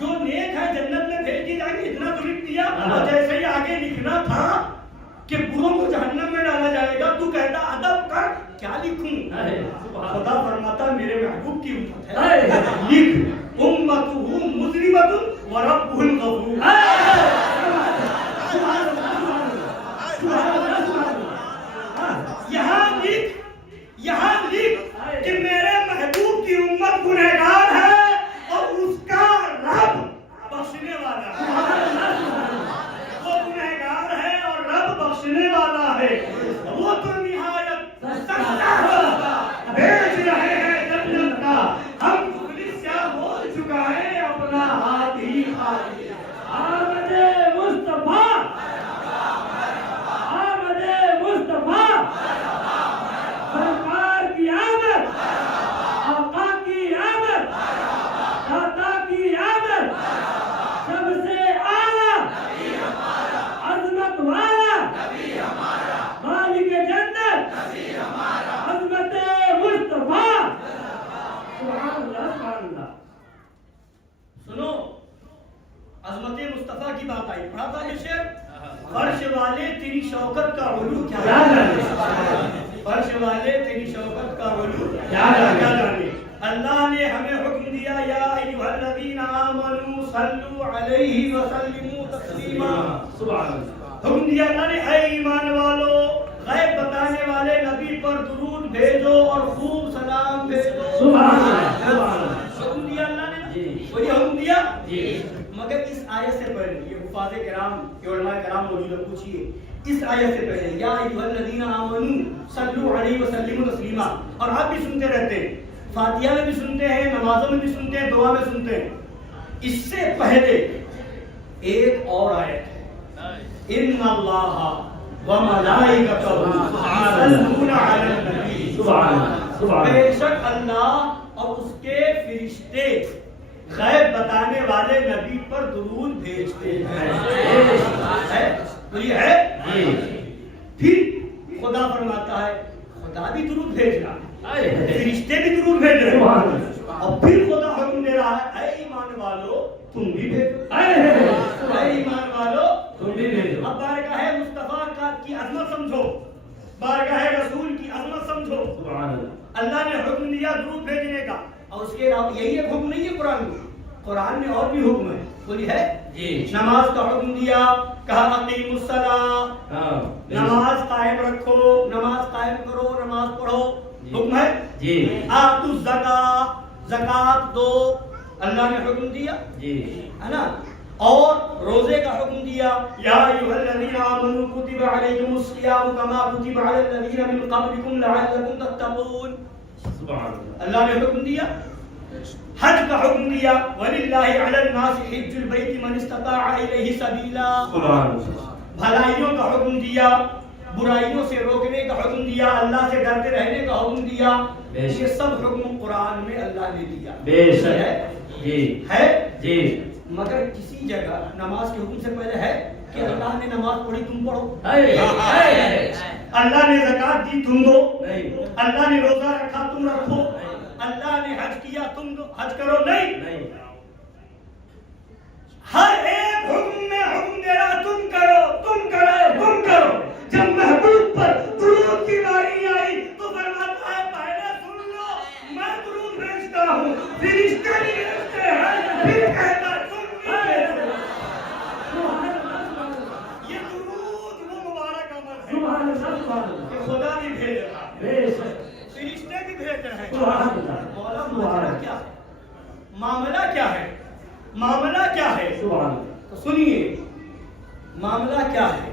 جو نیک ہے جنت میں بھیج دی جائیں گے. اتنا تو لکھ دیا، اور جیسے ہی آگے لکھنا تھا کہ بروں کو جہنم میں ڈالا جائے گا تو کہتا ادب کر. کیا لکھوں؟ خدا فرماتا میرے محبوب کی امت ہے، لکھ امتہ مسلمۃ وربہ الغفور. یہاں لکھ کہ میرے محبوب کی امت گنہگار ہے اور اس کا رب بخشنے والا ہے. وہ گنہگار ہے اور رب بخشنے والا ہے. وہ تو نہایت بھیج رہے ہیں جنت کا، ہم مفلس کیا بول چکا ہے اپنا ہاتھ ہی خالی. آمد مصطفیٰ، آمد مصطفیٰ، سرکار کی آمد، آقا کی آمد، داتا کی آمد، سب سے اعلیٰ عظمت والا مالک جنت عظمت مصطفیٰ. سبحان اللہ سبحان اللہ. سنو عظمت مصطفیٰ کی بات آئی، پڑھا تھا یہ شعر، فرش والے تیری شوکت کا علو کیا جانے، فرش والے تیری شوکت کا علو کیا جانے. اللہ نے ہمیں حکم دیا یا ایھا الذین آمنوا صلوا علیہ وسلموا تسلیما. سبحان اللہ. حکم دیا اللہ نے اے ایمان والو غیب بتانے والے نبی پر درود بھیجو اور خوب سلام بھیجو. سبحان اللہ سبحان اللہ. حکم دیا اللہ نے، جی وہی حکم دیا. جی مگر اس آیت سے پہلے یہ حفاظ کرام کے علماء کرام موجود ہیں، پوچھیے اس آیت سے پہلے یا ایھا الذین آمنوا صلوا علیہ وسلموا تسلیما. اور آپ بھی سنتے رہتے ہیں، فاتحہ میں بھی سنتے ہیں، نمازوں میں بھی سنتے ہیں، دعا میں سنتے ہیں. اس سے پہلے ایک اور آیت ہے، ان اللہ وملائکتہ یصلون علی النبی. سبحان اللہ سبحان اللہ. بے شک اللہ اور اس کے فرشتے غیب بتانے والے نبی پر درود بھیجتے ہیں. تو یہ ہے. پھر خدا فرماتا ہے خدا بھی درود بھیج رہا ہے, فرشتے بھی درود بھیج رہے ہیں, اور پھر خدا حکم دے رہا ہے اے ایمان والو تم بھی بھیجو, اے ایمان والو تم بھی بھیجو. اب بارگاہ مصطفیٰ کی عظمت سمجھو, بارگاہ رسول کی عظمت سمجھو. اللہ نے حکم دیا درود بھیجنے کا, اور اس کے علاوہ یہی ایک حکم نہیں ہے قرآن میں, قرآن میں اور بھی حکم ہے. بولی ہے نماز کا حکم دیا, کہا اقیموا الصلاۃ, نماز قائم رکھو, نماز قائم کرو, نماز پڑھو. حکم ہے آتوا الزکاۃ, زکات دو, اللہ نے حکم دیا ہے نا. اور روزے کا حکم دیا, یا ایھا الذین آمنوا کتب علیکم الصیام کما کتب علی الذین من قبلکم لعلکم تتقون. اللہ نے حکم دیا. حج کا حکم دیا, وَلِلَّهِ عَلَى النَّاسِ حِجُّ الْبَيْتِ مَنِ اسْتَطَاعَ إِلَيْهِ سَبِيلًا. بھلائیوں کا حکم دیا, برائیوں سے روکنے کا حکم دیا, اللہ سے ڈرتے رہنے کا حکم دیا. یہ سب حکم قرآن میں اللہ نے دیا. ہے مگر کسی جگہ نماز کے حکم سے پہلے ہے کہ اللہ نے نماز پڑھی تم پڑھو, اللہ نے زکات دی تم دو, اللہ نے روزہ رکھا تم رکھو, اللہ نے حج کیا تم حج کرو. نہیں, ہر ایک حکم میں حکم دے رہا تم کرو, تم کرو, تم کرو. جب محبوب پر درود کی باری آئی تو فرماتا ہے پہلے سن لو, میں درود بھیجتا ہوں, فرشتے بھی بھیجتے ہیں, پھر کہتا تم بھی بھیجو. یہ درود وہ مبارک عمل ہے کہ خدا بھی بھیج رہا ہے, فرشتے بھی بھیج رہے ہیں. مولا معاملہ کیا ہے, معاملہ کیا ہے, معاملہ کیا ہے؟ تو سنیے معاملہ کیا ہے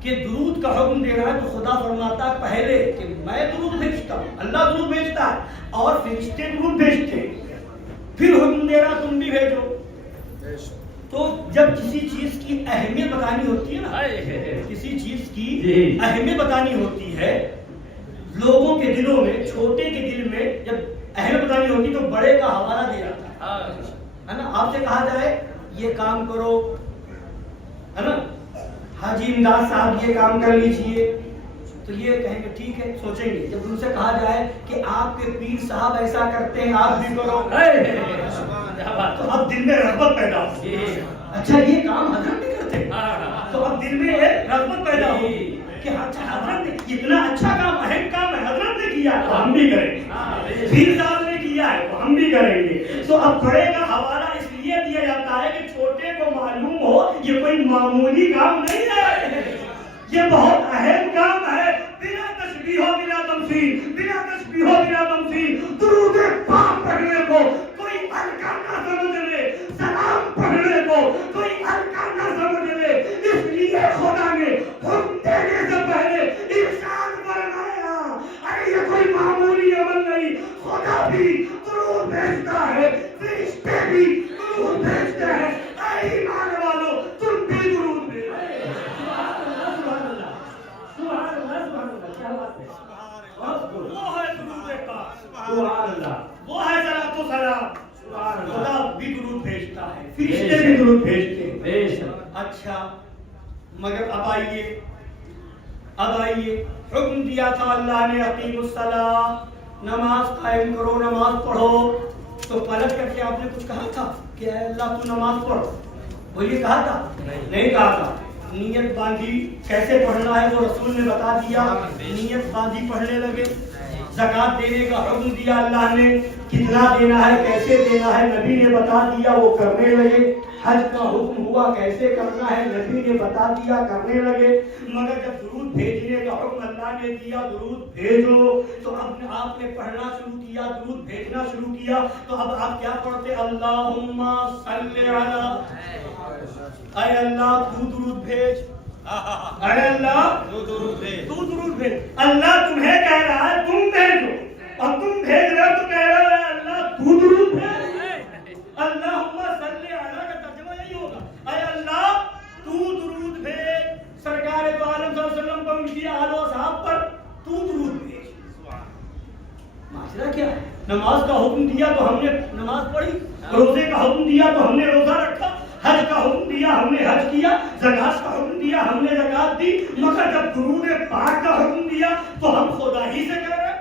کہ درود کا حکم دے رہا ہے تو خدا فرماتا ہے پہلے کہ میں درود بھیجتا ہوں, اللہ درود بھیجتا ہے اور فرشتے درود بھیجتے ہیں, پھر حکم دے رہا تم بھی بھیجو. تو جب کسی چیز کی اہمیت بتانی ہوتی ہے نا, کسی چیز کی اہمیت بتانی ہوتی ہے, لوگوں کے دلوں میں, چھوٹے کے دل میں جب اہمیت بتانی ہوتی تو بڑے کا حوالہ دیا جاتا ہے نا. آپ سے کہا جائے یہ کام کرو, ہے نا, حاجی امداد صاحب یہ کام کر لیجئے, تو یہ کہیں گے ٹھیک ہے, سوچیں گے. جب ان سے کہا جائے کہ آپ کے پیر صاحب ایسا کرتے ہیں آپ بھی کرو, تو اب دل میں رغبت پیدا ہوگی. اچھا یہ کام حضرت بھی کرتے ہیں, تو اب دل میں رغبت پیدا ہوگی کہ اچھا حضرت نے اتنا اچھا کام, اہم کام ہے, حضرت نے کیا تو ہم بھی کریں گے, پیر صاحب نے کیا ہے تو ہم بھی کریں گے. تو اب بڑے کا حوالہ اس لیے دیا جاتا ہے کہ چھوٹے کو معلوم ہو یہ کوئی معمولی کام نہیں ہے, یہ بہت اہم کام ہے. بنا تشبیہ و بنا تمثیل, بنا تشبیہ و بنا تمثیل درود پاک پڑھنے کو کوئی ہلکا نہ سمجھ لے, سلام پڑھنے کو کوئی ہلکا نہ سمجھ لے. اس لیے خدا نے حکم دینے سے پہلے ارشاد فرمایا ارے یہ کوئی معمولی عمل نہیں, خدا بھی درود بھیجتا ہے, فرشتے بھی درود بھیجتے ہیں. اے ایمان والو تم بھی درود بھیجو. وہ ہے درود پاک, وہ ہے صلاۃ و سلام. خدا بھی درود بھیجتا ہے, فرشتے بھی درود بھیجتے ہیں. اچھا مگر اب آئیے حکم دیا تھا اللہ نے اقیموا الصلاۃ, نماز قائم کرو, نماز پڑھو. تو پلٹ کر کے آپ نے کچھ کہا تھا کہ اے اللہ تو نماز پڑھ, وہ یہ کہا تھا نہیں کہا تھا. نیت باندھی, کیسے پڑھنا ہے وہ رسول نے بتا دیا, نیت باندھی پڑھنے لگے. زکات دینے کا حکم دیا اللہ نے, کتنا دینا ہے کیسے دینا ہے نبی نے بتا دیا, وہ کرنے لگے. حج کا حکم ہوا کیسے کرنا ہے نبی نے بتا دیا, کرنے لگے. مگر جب درود بھیجنے کا حکم اللہ نے دیا درود بھیجو, تو اب آپ نے پڑھنا شروع کیا, درود بھیجنا شروع کیا. تو اب آپ کیا پڑھتے, اللہم صلی علی, اے اللہ تو درود بھیج, اے اللہ تو درود بھیج. اللہ تمہیں کہہ رہا ہے تم بھیجو, اور تم بھیج رہے ہو تو کہہ رہے ہو اللہ تو درود بھیج. اللہم صلی علی کا ترجمہ یہی ہوگا, اے اللہ تو درود بھیج سرکار دو عالم صلی اللہ علیہ وسلم پر, ان کی آل و اصحاب پر تو درود بھیج. معاشرہ کیا ہے, نماز کا حکم دیا تو ہم نے نماز پڑھی، روزے کا حکم دیا تو ہم نے روزہ رکھا، حج کا حکم دیا ہم نے حج کیا، زکات کا حکم دیا ہم نے زکات دی، مگر جب درود پاک کا حکم دیا تو ہم خدا ہی سے کہہ رہے ہیں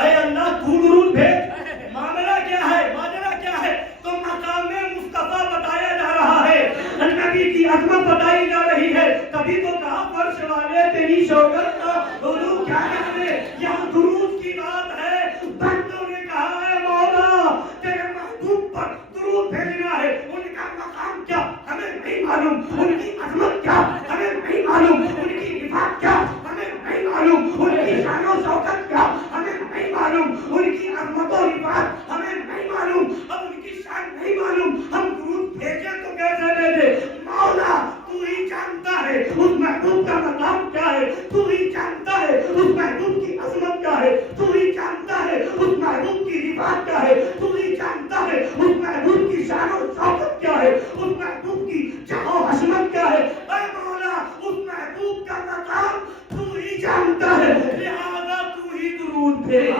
اے اللہ تو درود بھیج۔ معاملہ کیا ہے، ماجرا کیا ہے؟ تو مقام مصطفیٰ بتایا جا رہا ہے، نبی کی عظمت بتائی جا رہی ہے، تبھی تو کہا فرش والے تیری شوکت کا درود کیا کرے، یہاں درود کی بات ہے۔ بندوں نے کہا ہے مولا تیرے محبوب پر درود بھیجنا ہے، ان کا مقام کیا ہمیں نہیں معلوم، ان کی عظمت کیا ہمیں نہیں معلوم، ان کی رفعت کیا ہمیں نہیں معلوم، ان کی شان و شوکت کیا ہمیں نہیں معلوم، ان کی عظمت و رفعت ہمیں نہیں معلوم، اب ان کی شان نہیں معلوم، ہم درود بھیجیں تو کیسے بھیجیں؟ مولا تو ہی جانتا ہے اس محبوب کا مقام کیا ہے، تو ہی جانتا ہے اس محبوب کی عظمت کیا ہے، تو ہی جانتا ہے اس محبوب کی رفعت کیا ہے، تو ہی جانتا ہے اس محبوب کی شان و شوکت کیا ہے، اس محبوب کی جاہ و حشمت کیا ہے۔ اے مولا اس محبوب کا مقام تو ہی جانتا ہے، لہذا تو ہی درود بھیج۔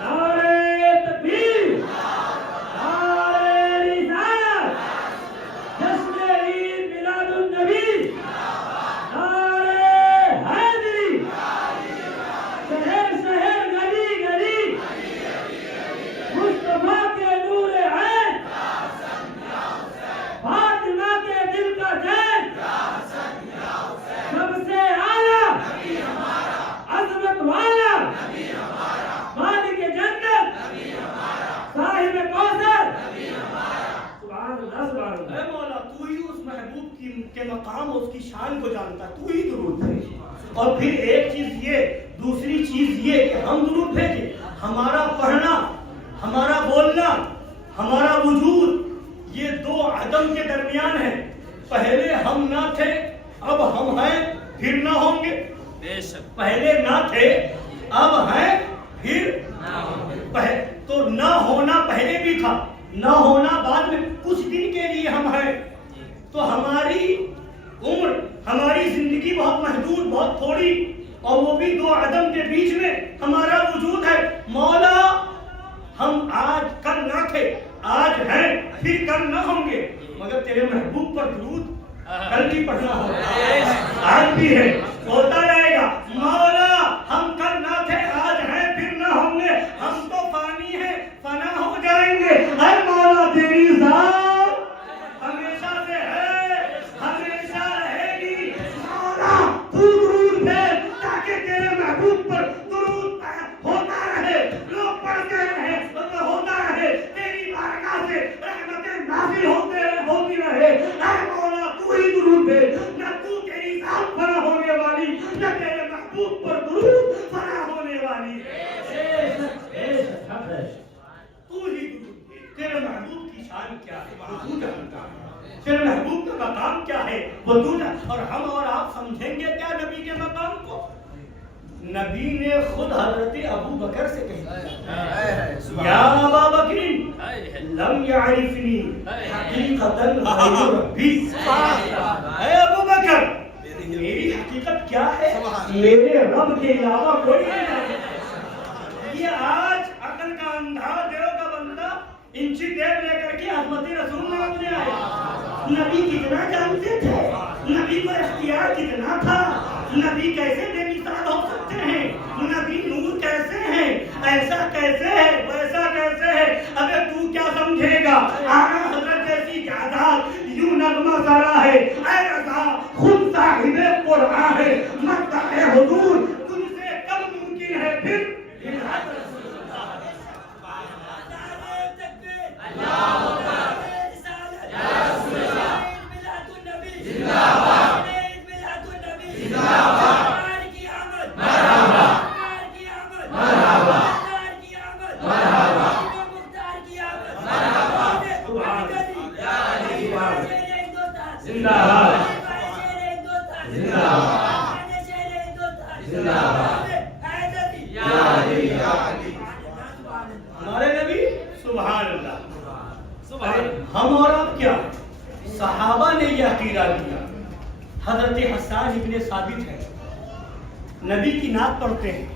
نعرہ تکبیر، نعرہ رسالت، جشن عید میلاد النبی، نعرہ حیدری، شہر شہر گلی گلی مصطفیٰ کے نور عین، فاطمہ کے دل کا چین، سب سے اعلیٰ عظمت والا مالک جنت صاحب کوثر، سبحان اللہ سبحان اللہ۔ اے مولا تو ہی اس محبوب کے مقام اور اس کی شان کو جانتا، تو ہی درود بھیج۔ اور پھر ایک چیز یہ، دوسری چیز یہ کہ ہم درود بھیجیں، ہمارا پڑھنا، ہمارا بولنا، ہمارا وجود، یہ دو عدم کے درمیان ہے۔ پہلے ہم نہ تھے، اب ہم ہیں، پھر نہ ہوں گے۔ پہلے نہ تھے، اب ہیں، پھر تو نہ ہونا پہلے بھی تھا، نہ ہونا بعد میں، کچھ دن کے لیے ہم ہیں۔ تو ہماری عمر، ہماری زندگی بہت محدود، بہت تھوڑی، اور وہ بھی دو عدم کے بیچ میں ہمارا وجود ہے۔ مولا ہم آج کل نہ تھے، آج ہیں، پھر کل نہ ہوں گے، مگر تیرے محبوب پر درود کل بھی پڑھنا ہوگا، آج بھی ہے، ہوتا رہے گا۔ مولا ہم کل نہ تھے، آج ہیں، پھر نہ ہوں گے، ہم تو فانی ہیں، فنا ہو جائیں گے۔ اے مولا تیری ذات ہمیشہ سے ہے، ہمیشہ رہے گی۔ مولا تو درود بھیج تاکہ تیرے محبوب پر درود ہوتا رہے، لوگ پڑھتے رہے، ہوتا رہے، تیری بارگاہ سے رحمتیں نازل ہوتی رہے۔ اے مولا تو ہی درود بھیج، نہ تو تیری ذات فنا ہونے والی، نہ تیرے محبوب پر درود فنا ہونے والی۔ تو ہی درود بھیج، تیرے محبوب کی شان کیا ہے وہ تو جانتا ہے، تیرے محبوب کا مقام کیا ہے وہ تو جانتا۔ اور ہم اور آپ سمجھیں گے کیا نبی کے مقام کو؟ نبی نے خود حضرت ابو بکر سے کہا یا ابا بکر لم یعرفنی حقیقتا غیر ربی، اے ابو بکر میری حقیقت کیا ہے میرے رب کے علاوہ کوئی نہیں جانتا۔ یہ آج عقل کا اندھا دیو کا بندہ انچی ٹیپ لے کر کے عظمت رسول میں مجھے آیا۔ نبی کتنا جانتے تھے، نبی کو اختیار کتنا تھا، نبی کیسے بے مثال ہو سکتے ہیں، نبی نور کیسے ہیں، ایسا کیسے ہے، ویسا کیسے ہے۔ ابے تو کیا سمجھے گا، آنا حضرت جیسی جائیداد یوں نغمہ سرا ہے، اے رضا خود صاحب قرآن ہے، مدح حضور تم سے کب ممکن ہے پھر ہمارے نبی سبحان اللہ۔ ہم اور اب کیا، صحابہ نے یہ عقیدہ کیا۔ حضرت حسان ابن ثابت ہے، نبی کی نعت پڑھتے ہیں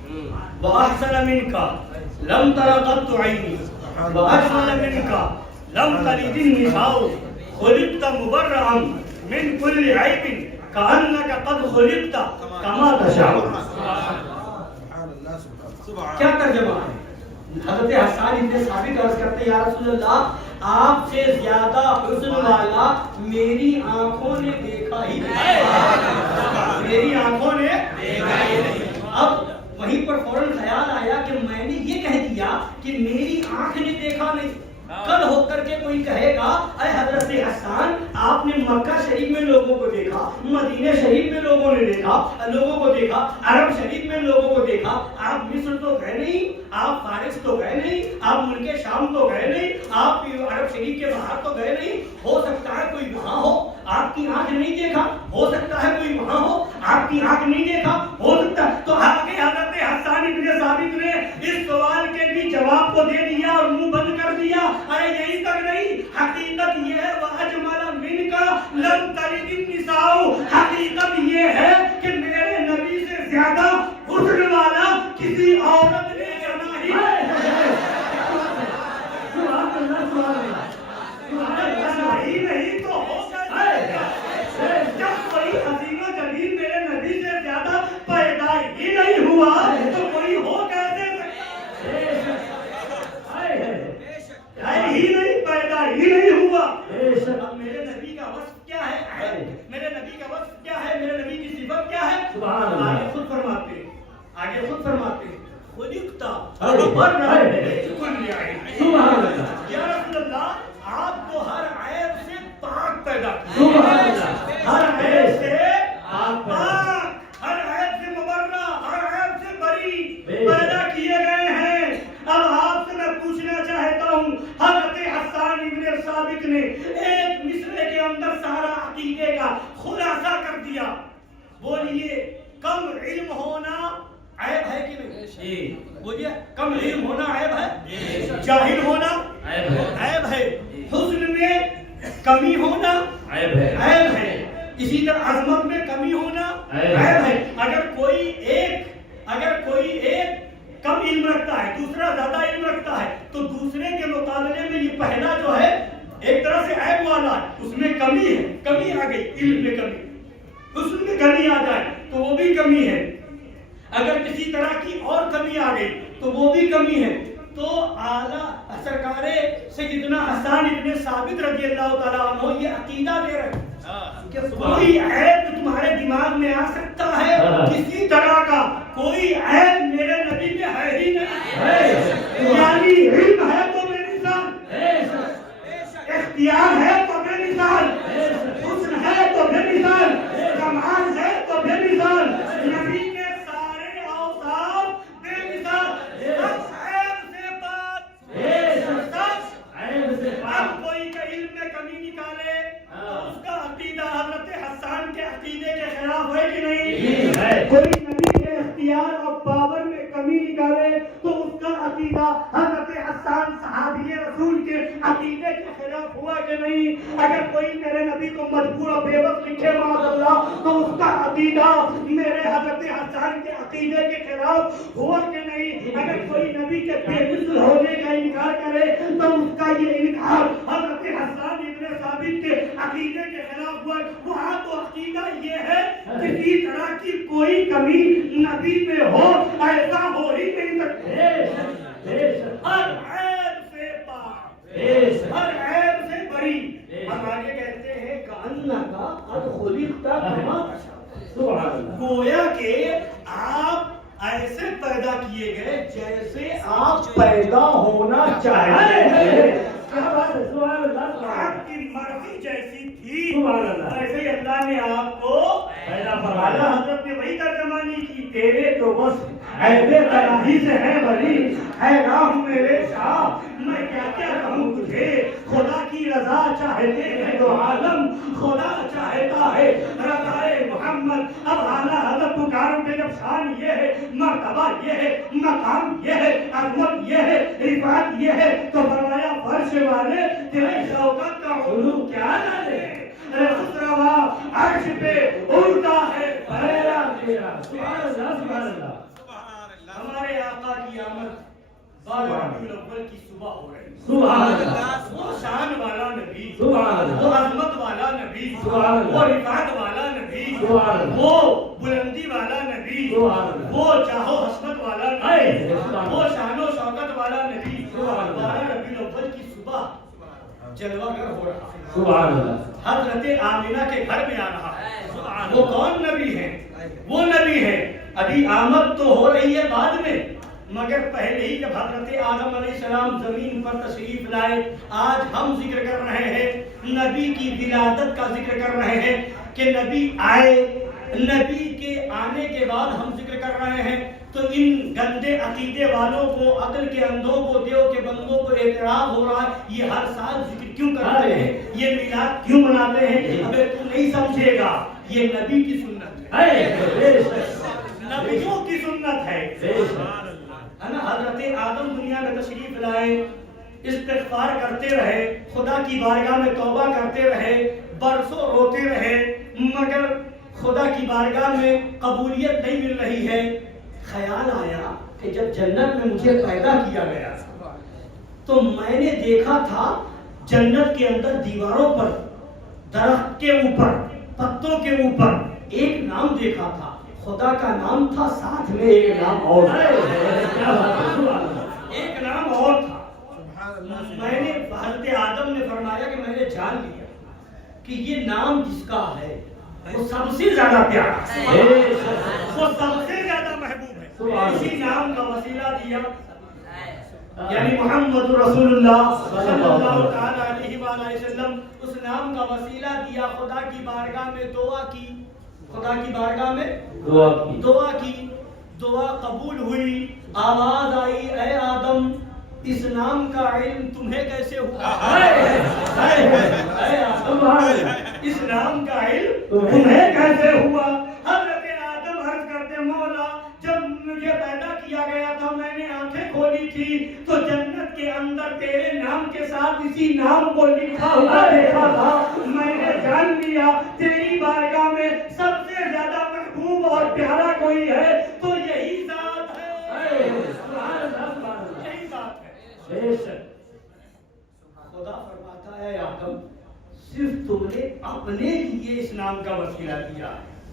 وَأَحْسَنَ مِنْكَ لَمْ تَرَ قَطُّ عَيْنِي وَأَجْمَلَ مِنْكَ لَمْ تَلِدِ النِّسَاءُ خُلِقْتَ مُبَرَّأً مِنْ كُلِّ عَيْبٍ كَأَنَّكَ قَدْ خُلِقْتَ كَمَا تَشَاءُ. کیا ترجمہ ہے؟ حضرت حسان ابن ثابت عرض کرتے ہیں یا رسول اللہ آپ سے زیادہ حسن والا میری آنکھوں نے دیکھا ہی نہیں. میری آنکھوں نے دیکھا ہی نہیں. اب وہیں پر فوراً خیال آیا کہ میں نے یہ کہہ دیا کہ میری آنکھ نے دیکھا نہیں. کل ہو کر کے کوئی کہے گا اے حضرت حسان آپ نے مکہ شریف میں لوگوں کو دیکھا, مدینہ شریف میں لوگوں نے دیکھا, لوگوں کو دیکھا, عرب شریف میں لوگوں کو دیکھا, آپ مصر تو گئے نہیں, آپ فارس تو گئے نہیں, آپ ملک شام تو گئے نہیں, آپ عرب شریف کے باہر تو گئے نہیں, ہو سکتا ہے کوئی وہاں ہو آپ کی آنکھ نہیں دیکھا, ہو سکتا ہے کوئی وہاں ہو آپ کی آنکھ نہیں دیکھا, ہو سکتا ہے. تو آگے حضرت حسان ابن ثابت نے اس سوال کے بھی جواب کو دے دیا اور منہ بند کر دیا. ارے یہی تک نہیں, حقیقت یہ ہے وَأَجْمَلَ مِنْكَ لَمْ تَلِدِ النِّسَاءُ. حقیقت یہ ہے کہ میرے نبی سے زیادہ حسن والا کسی عورت نے جنا ہی نہیں تو ہو جب کوئی حسین و جمیل میرے نبی سے زیادہ پیدا ہی نہیں ہوا تو کوئی ہو کیسے ہی نہیں, پیدا ہی نہیں ہوا. اب میرے نبی کا وصف کیا ہے, میرے نبی کا وصف کیا ہے, میرے نبی کی صفت کیا ہے؟ آگے خود فرماتے ہیں, آگے خود فرماتے ہیں خُلِقْتَ مُبَرَّأً مِنْ كُلِّ عَيْبٍ. یا رسول اللہ آپ کو ہر عیب سے پاک پیدا کیا, ہر عیب سے پاک, ہر عیب سے مبرّہ, ہر عیب سے بری پیدا کیے گئے ہیں. اب آپ سے میں پوچھنا چاہتا ہوں, حضرت حسان ابن ثابت نے ایک مصرے کے اندر سارا عقیدے کا خلاصہ کر دیا. بولیے کم علم ہونا عیب ہے کہ نہیں؟ بولیے کم علم ہونا عیب ہے, جاہل ہونا عیب ہے, حسن میں کمی ہونا عیب ہے, اسی طرح عظمت میں کمی ہونا عیب ہے. اگر کوئی ایک کم علم رکھتا ہے, دوسرا زیادہ علم رکھتا ہے, تو دوسرے کے مقابلے میں یہ پہلا جو ہے ایک طرح سے عیب والا ہے, اس میں کمی ہے, کمی آ گئی, علم میں کمی, حسن میں کمی آ جائے تو وہ بھی کمی ہے. اگر کسی طرح کی اور کمی آ گئی تو وہ بھی کمی ہے. تو اعلیٰ سرکار سیدنا حسان ابن ثابت رضی اللہ تعالیٰ عنہ یہ عقیدہ دے رہے ہیں کہ کوئی عیب تمہارے دماغ میں آ سکتا ہے, کسی طرح کا کوئی عیب میرے نبی میں ہے ہی نہیں. یعنی علم ہے تو بے مثال, اختیار ہے تو بے مثال, حسن ہے تو بے مثال, کمال ہے تو بے مثال, نبی کے سارے اوصاف بے مثال, سب عیب سے پاک. اب کوئی کا علم میں کمی نکالے تو اس کا عقیدہ حضرت حسان کے عقیدے کے خلاف ہے کہ نہیں؟ کوئی نبی کے اختیار اور پاور میں کمی نکالے تو اس کا عقیدہ حضرت حسان صحابی رسول کے عقیدے کے خلاف ہوا کہ نہیں؟ اگر کوئی میرے نبی کو مجبور و بے بس لکھے معاذ اللہ تو اس کا عقیدہ میرے حضرت حسان کے عقیدے کے خلاف ہوا کہ نہیں؟ اگر کوئی نبی کے بے مثل ہونے کا انکار کرے تو اس کا یہ انکار حضرت حسان ابن ثابت کے عقیدے کے خلاف ہوا. وہاں تو عقیدہ یہ ہے کسی طرح کی کوئی کمی نبی میں ہو ایسا ہو ہی نہیں سکتے. ہر عیب سے پاک, ہر عیب سے بری. ہم آگے کہتے ہیں کأنک قد خلقت کما تشاء. گویا کہ آپ ایسے پیدا کیے گئے جیسے آپ پیدا ہونا چاہتے ہیں. آپ کی مرضی جیسی تھی ایسے ہی اللہ نے آپ کو پیدا فرمایا. حضرت نے وہی ترجمانی کی تیرے تو بس عیب تنہی سے ہے بری, ہے راہ میرے شاہ میں کیا کیا کہوں تجھے. خدا کی رضا چاہتے ہیں تو عالم خدا چاہتا ہے رضائے محمد. اب اعلیٰ حضرت پکاروں کے جب شان یہ ہے, مرتبہ یہ ہے, مقام یہ ہے, عظمت یہ ہے, رفعت یہ ہے, تو فرمایا فرش والے تیرے شوکت کا علو کیا جانے. عرش پہ اڑتا ہے تیرا سبحان اللہ ہمارے آقا کی آمد 12 ربیع الاول کی صبح ہو رہی ہے۔ سبحان اللہ وہ شان والا نبی، سبحان اللہ وہ عظمت والا نبی، سبحان اللہ وہ رفعت والا نبی، سبحان اللہ وہ بلندی والا نبی، سبحان اللہ وہ جاہ و حسمت والا اے نبی، سبحان وہ اللہ شان و شوکت والا نبی، سبحان اللہ 12 ربیع الاول کی صبح جلوہ گر ہو رہا ہے۔ سبحان اللہ حضرت آمینہ کے گھر میں آ رہا ہے۔ وہ کون نبی ہے؟ وہ نبی ہے، ابھی آمد تو ہو رہی ہے بعد میں، مگر پہلے ہی جب حضرت آدم علیہ السلام زمین پر تشریف لائے، آج ہم ذکر کر رہے ہیں نبی کی ولادت کا ذکر کر رہے ہیں کہ نبی آئے، نبی کے آنے کے بعد ہم ذکر کر رہے ہیں، تو ان گندے عقیدے والوں کو، عقل کے اندھوں کو، دیو کے بندوں کو اعتراض ہو رہا ہے یہ ہر سال ذکر کیوں کرتے ہیں، یہ میلاد کیوں مناتے ہیں؟ ابے تو نہیں سمجھے گا، یہ نبی کی سنت ہے، اے بے شک نبیوں کی سنت ہے۔ بے شک ہے نا، حضرت آدم دنیا میں تشریف لائے، استغفار کرتے رہے، خدا کی بارگاہ میں توبہ کرتے رہے، برسوں روتے رہے، مگر خدا کی بارگاہ میں قبولیت نہیں مل رہی ہے۔ خیال آیا کہ جب جنت میں مجھے پیدا کیا گیا تو میں نے دیکھا تھا جنت کے اندر دیواروں پر، درخت کے اوپر، پتوں کے اوپر ایک نام دیکھا تھا، خدا کا نام تھا، ساتھ میں ایک نام اور تھا، ایک نام اور تھا۔ میں نے، حضرت آدم نے فرمایا کہ میں نے جان لیا کہ یہ نام جس کا ہے وہ سب سے زیادہ پیارا ہے، وہ سب سے زیادہ محبوب ہے، اسی نام کا وسیلہ دیا، یعنی محمد رسول اللہ صلی اللہ تعالی علیہ وآلہ وسلم، اس نام کا وسیلہ دیا، خدا کی بارگاہ میں دعا کی، خدا کی بارگاہ میں دعا کی، دعا قبول ہوئی، آواز آئی اے آدم اس نام کا علم تمہیں کیسے ہوا؟ اے آدم اس نام کا علم تمہیں کیسے ہوا؟ حضرت آدم عرض کرتے مولا جب مجھے پیدا کیا گیا تھا میں نے آنکھیں کھولی تھی تو جنت کے اندر تیرے نام کے ساتھ اسی نام کو لکھا ہوا دیکھا تھا، میں نے جان لیا تیری بارگاہ میں سب سے زیادہ محبوب اور پیارا کوئی ہے تو یہی ذات ہے، یہی ذات ہے۔ خدا فرماتا ہے آدم صرف تم نے اپنے لیے اس نام کا وسیلہ دیا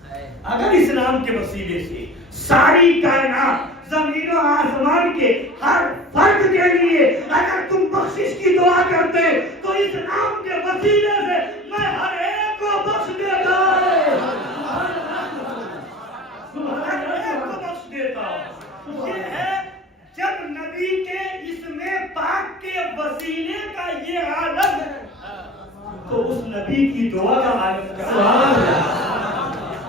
ہے، اگر اس نام کے وسیلے سے ساری کائنات زمین و آسمان کے ہر فرد کے لیے اگر تم بخشش کی دعا کرتے تو اس نام کے وسیلے سے میں ہر ایک کو بخش دیتا، ہر ایک کو بخش دیتا۔ یہ ہے جب نبی کے اسم پاک کے وسیلے کا یہ عالم ہے تو اس نبی کی دعا کا عالم کیا ہوگا،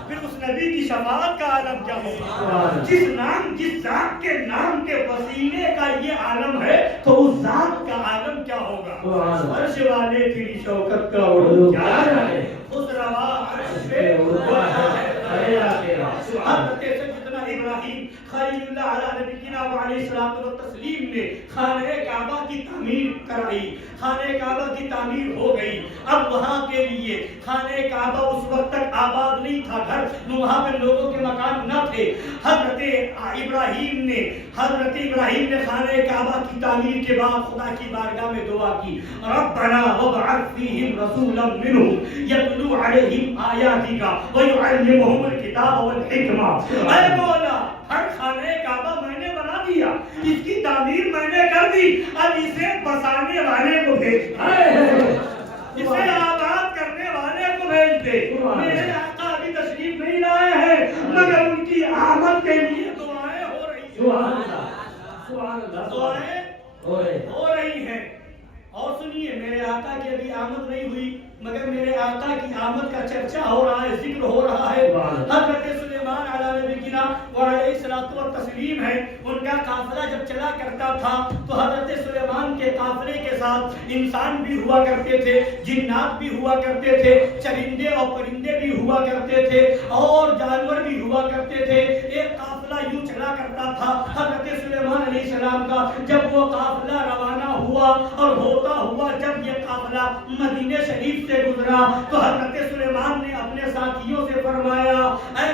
پھر اس نبی کی شفاعت کا عالم کیا ہوگا، جس نام، جس ذات کے نام کے وسیلے کا یہ عالم ہے تو اس ذات کا عالم کیا ہوگا۔ عرش والے کی شوکت کا عروج کیا ہے، اس روا عرش پہ حضرت سیدنا ابراہیم خلیل اللہ علیہ نبینا وعلیہ الصلوۃ والتسلیم نے خانہ کعبہ کی تعمیر کرائی، خانہ کعبہ کی تعمیر ہو گئی، اب وہاں کے لیے خانہ کعبہ اس وقت تک آباد نہیں تھا، گھر وہاں پہ لوگوں کے مکان نہ تھے، حضرت ابراہیم نے خانہ کعبہ کی تعمیر کے بعد خدا کی بارگاہ میں دعا کی، ربنا وابعث فیہم رسولا منہم یتلو علیہم آیاتک ویعلمہم الکتاب والحکمہ۔ اے مولا ہر خانہ کعبہ میں نے بنا دیا، اس کی تعمیر میں نے کر دی، اب اسے بسانے والے کو بھیج، اسے آباد کرنے والے کو بھیج دے۔ میرے آقا ابھی تشریف نہیں لائے ہیں مگر ان کی آمد کے لیے دعائیں ہو رہی ہیں، دعائیں ہو رہی ہیں۔ اور سنیے میرے آقا کی ابھی آمد نہیں ہوئی مگر میرے آقا کی آمد کا چرچا ہو رہا ہے، ذکر ہو رہا ہے۔ حضرت سلیمان علیہ نبینا وعلیہ الصلوۃ والتسلیم ہے، ان کا قافلہ جب چلا کرتا تھا تو حضرت سلیمان کے قافلے کے ساتھ انسان بھی ہوا کرتے تھے، جنات بھی ہوا کرتے تھے، چرندے اور پرندے بھی ہوا کرتے تھے اور جانور بھی ہوا کرتے تھے۔ ایک قافلہ یوں چلا کرتا تھا حضرت سلیمان علیہ السلام کا، جب وہ قافلہ روانہ ہوا اور ہوتا ہوا جب یہ قافلہ مدینہ شریف سے گزرا تو حضرت سلیمان نے اپنے ساتھیوں سے فرمایا اے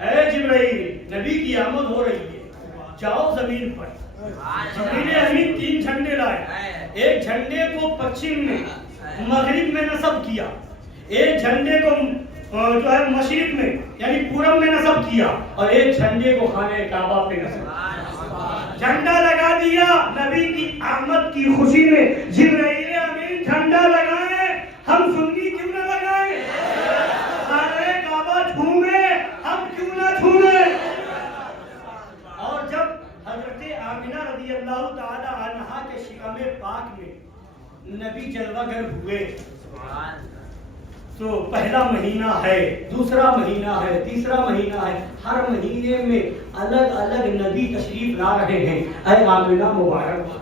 اے جبرائیل نبی کی آمد ہو رہی ہے، جاؤ زمین پر۔ جبریل امین 3 جھنڈے لائے، ایک جھنڈے کو پچھم میں مغرب میں نصب کیا، ایک جھنڈے کو جو ہے مشرق میں یعنی پورب میں نصب کیا، اور ایک جھنڈے کو خانہ کعبہ پہ نصب کیا۔ جھنڈا لگا دیا نبی کی آمد کی خوشی میں، جبرائیل امین جھنڈا لگائے، ہم سنی کیوں نہ لگائے؟ خانہ کعبہ چھوئے، ہم کیوں نہ چھوئے؟ اور جب حضرت آمنہ رضی اللہ تعالی عنہا کے شکم پاک میں نبی جلوہ گر ہوئے تو پہلا مہینہ ہے، دوسرا مہینہ ہے، تیسرا مہینہ ہے، ہر مہینے میں الگ الگ نبی تشریف لا رہے ہیں۔ اے آمنہ مبارک ہو،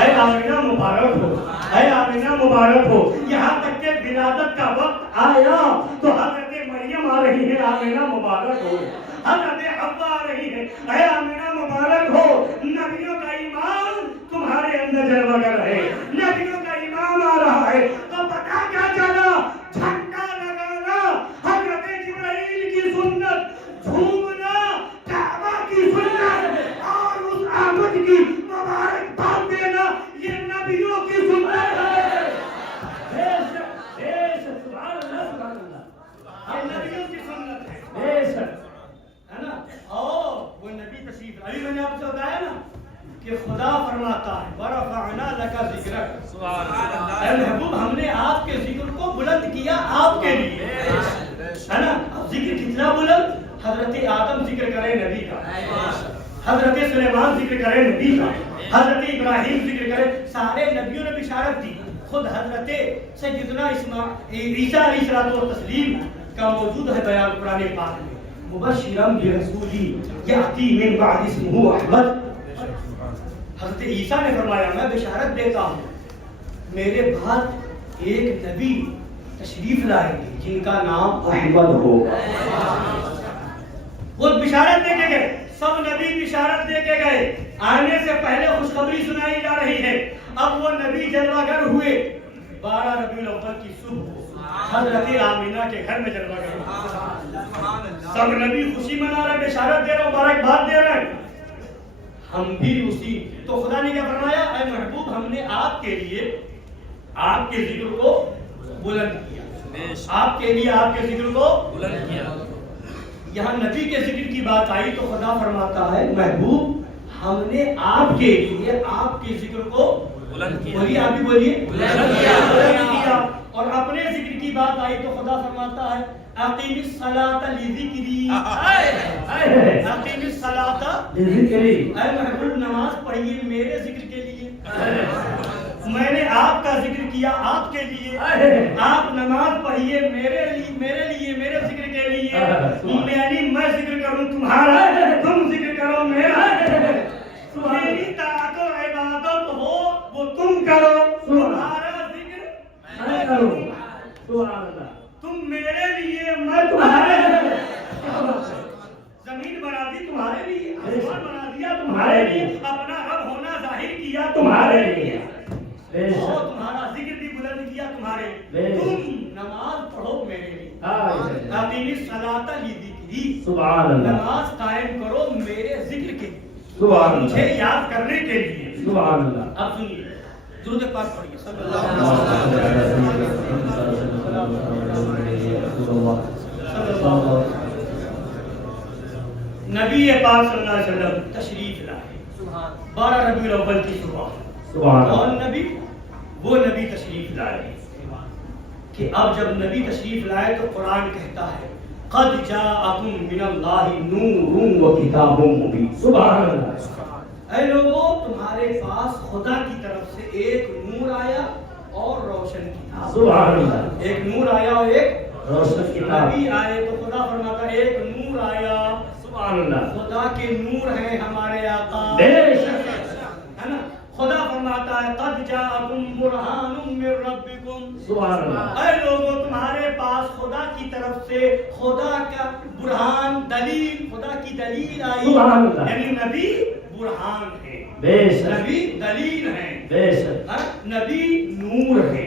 اے آمنہ مبارک ہو، اے آمنہ مبارک ہو۔ یہاں تک کہ ولادت کا وقت آیا تو حضرت مریم آ رہی ہے، آمنہ مبارک ہو۔ حضرت حوا آ رہی ہے، اے آمنہ مبارک ہو۔ نبیوں کا ایمان تمہارے اندر جلوہ گر ہے، نبیوں کا ایمان آ رہا ہے۔ تو پتہ کیا چلا؟ جھنڈا لگانا حضرت جبرائیل کی سنت، جھومنا کعبہ کی سنت، اور اس آمد کی مبارک باد دینا یہ نبیوں کی سنت ہے۔ بے شک سبحان اللہ سبحان اللہ، یہ نبیوں کی سنت ہے، بے شک ہے نا۔ وہ نبی تشریف ابھی میں نے آپ سے بتایا نا کہ خدا فرماتا ہے وَرَفَعْنَا لَكَ ذِكْرَكَ، اے محبوب ہم نے آپ کے ذکر کو بلند کیا آپ کے لیے، ہے نا۔ ذکر کتنا بلند؟ حضرت آدم ذکر کرے نبی کا، حضرت سلیمان ذکر کرے نبی کا، حضرت ابراہیم ذکر کرے، سارے نبیوں نے بشارت دی۔ خود حضرت سیدنا عیسیٰ علیہ السلام کا موجود ہے بیان قرآن پاک میں، مبشرا برسول یأتی من بعد اسمہ احمد۔ حضرت عیسیٰ نے فرمایا میں بشارت دیتا ہوں میرے بعد ایک نبی تشریف لائیں گے جن کا نام احمد ہوگا۔ وہ بشارت دے کے گئے، سب نبی بشارت دے کے گئے، آنے سے پہلے خوشخبری سنائی جا رہی ہے۔ اب وہ نبی جلوہ گر ہوئے، 12 ربیع الاول کی صبح حضرت آمینہ کے گھر میں جلوہ گر ہوئے۔ سب نبی خوشی منا رہے، بشارت دے رہے، مبارکباد دے رہے، ہم بھی اسی۔ تو خدا نے کیا فرمایا؟ اے محبوب ہم نے آپ کے لیے آپ کے ذکر کو بلند کیا، آپ کے لیے آپ کے ذکر کو بلند کیا۔ یہاں نبی کے ذکر کی بات آئی تو خدا فرماتا ہے محبوب ہم نے آپ کے لیے آپ کے ذکر کو بلند کیا۔ بولیے، آپ بھی بولیے، بلند کیا۔ اور اپنے ذکر کی بات آئی تو خدا فرماتا ہے اقیم الصلاۃ لذکری، اقیم الصلاۃ لذکری، اے محبوب نماز پڑھیے میرے ذکر کے لیے۔ میں نے آپ کا ذکر کیا آپ کے لیے، آپ نماز پڑھیے میرے لیے، میرے ذکر کے لیے، یعنی میں ذکر کروں تمہارا، تم ذکر کرو میرا، میری طاعت و عبادت ہو وہ تم کرو، تمہارا ذکر میں کروں، سبحان اللہ، تم میرے لیے میں تمہارے لیے، زمین بنا دی تمہارے لیے، آسمان بنا دیا تمہارے لیے، اپنا رب ہونا ظاہر کیا تمہارے لیے، اور تمہارا ذکر بھی بلند کیا تمہارے لیے، تم نماز پڑھو میرے لیے، اقیم الصلاۃ لذکری، سبحان اللہ، نماز قائم کرو میرے ذکر کے لیے، سبحان اللہ، مجھے یاد کرنے کے لیے، سبحان اللہ۔ اب سنیے درود پاک پڑھیے صلی اللہ علیہ وسلم۔ نبی پاک صلی اللہ علیہ وسلم تشریف لائے 12 ربیع الاول کی صبح، اور نبی وہ نبی تشریف لائے کہ اب جب نبی تشریف لائے تو قرآن کہتا ہے قد جاءکم من اللہ نور و کتاب مبین، سبحان اللہ۔ اے لوگوں تمہارے پاس خدا کی طرف سے ایک نور آیا اور روشن کتاب، سبحان اللہ، ایک نور آیا اور ایک روشن کتاب۔ نبی آئے تو خدا فرماتا ہے ایک نور آیا، سبحان اللہ، خدا کے نور ہیں ہمارے آقا، ہے نا۔ خدا فرماتا ہے قد جاءکم برہان من ربکم، سبحان اللہ، اے لوگوں تمہارے پاس خدا کی طرف سے خدا کا برہان، دلیل، خدا کی دلیل آئی، سبحان اللہ، یعنی نبی برہان ہے، نبی دلیل ہے، نبی نور ہے،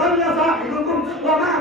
ضل صاحبكم وما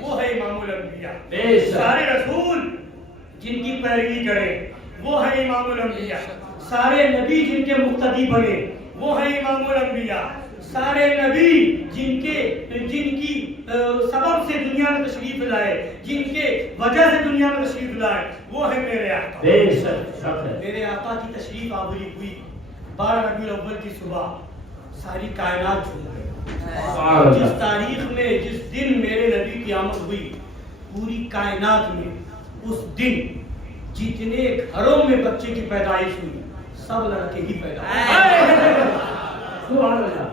وہ ہے امام الانبیاء. بے شک. سارے رسول جن کی پیروی کرے وہ ہے امام الانبیاء. سارے نبی جن کے مقتدی بنے وہ ہے امام الانبیاء. سارے نبی جن کی سبب سے دنیا میں تشریف لائے، جن کے وجہ سے دنیا میں تشریف لائے، وہ ہے میرے آقا. بے شک. میرے آقا کی تشریف آوری ہوئی 12 ربیع الاول کی صبح، ساری کائنات جھوم گئی. جس تاریخ میں جس دن میرے نبی کی آمد ہوئی، پوری کائنات میں اس دن جتنے گھروں میں بچے کی پیدائش ہوئی سب لڑکے ہی پیدا ہوئے. سبحان اللہ.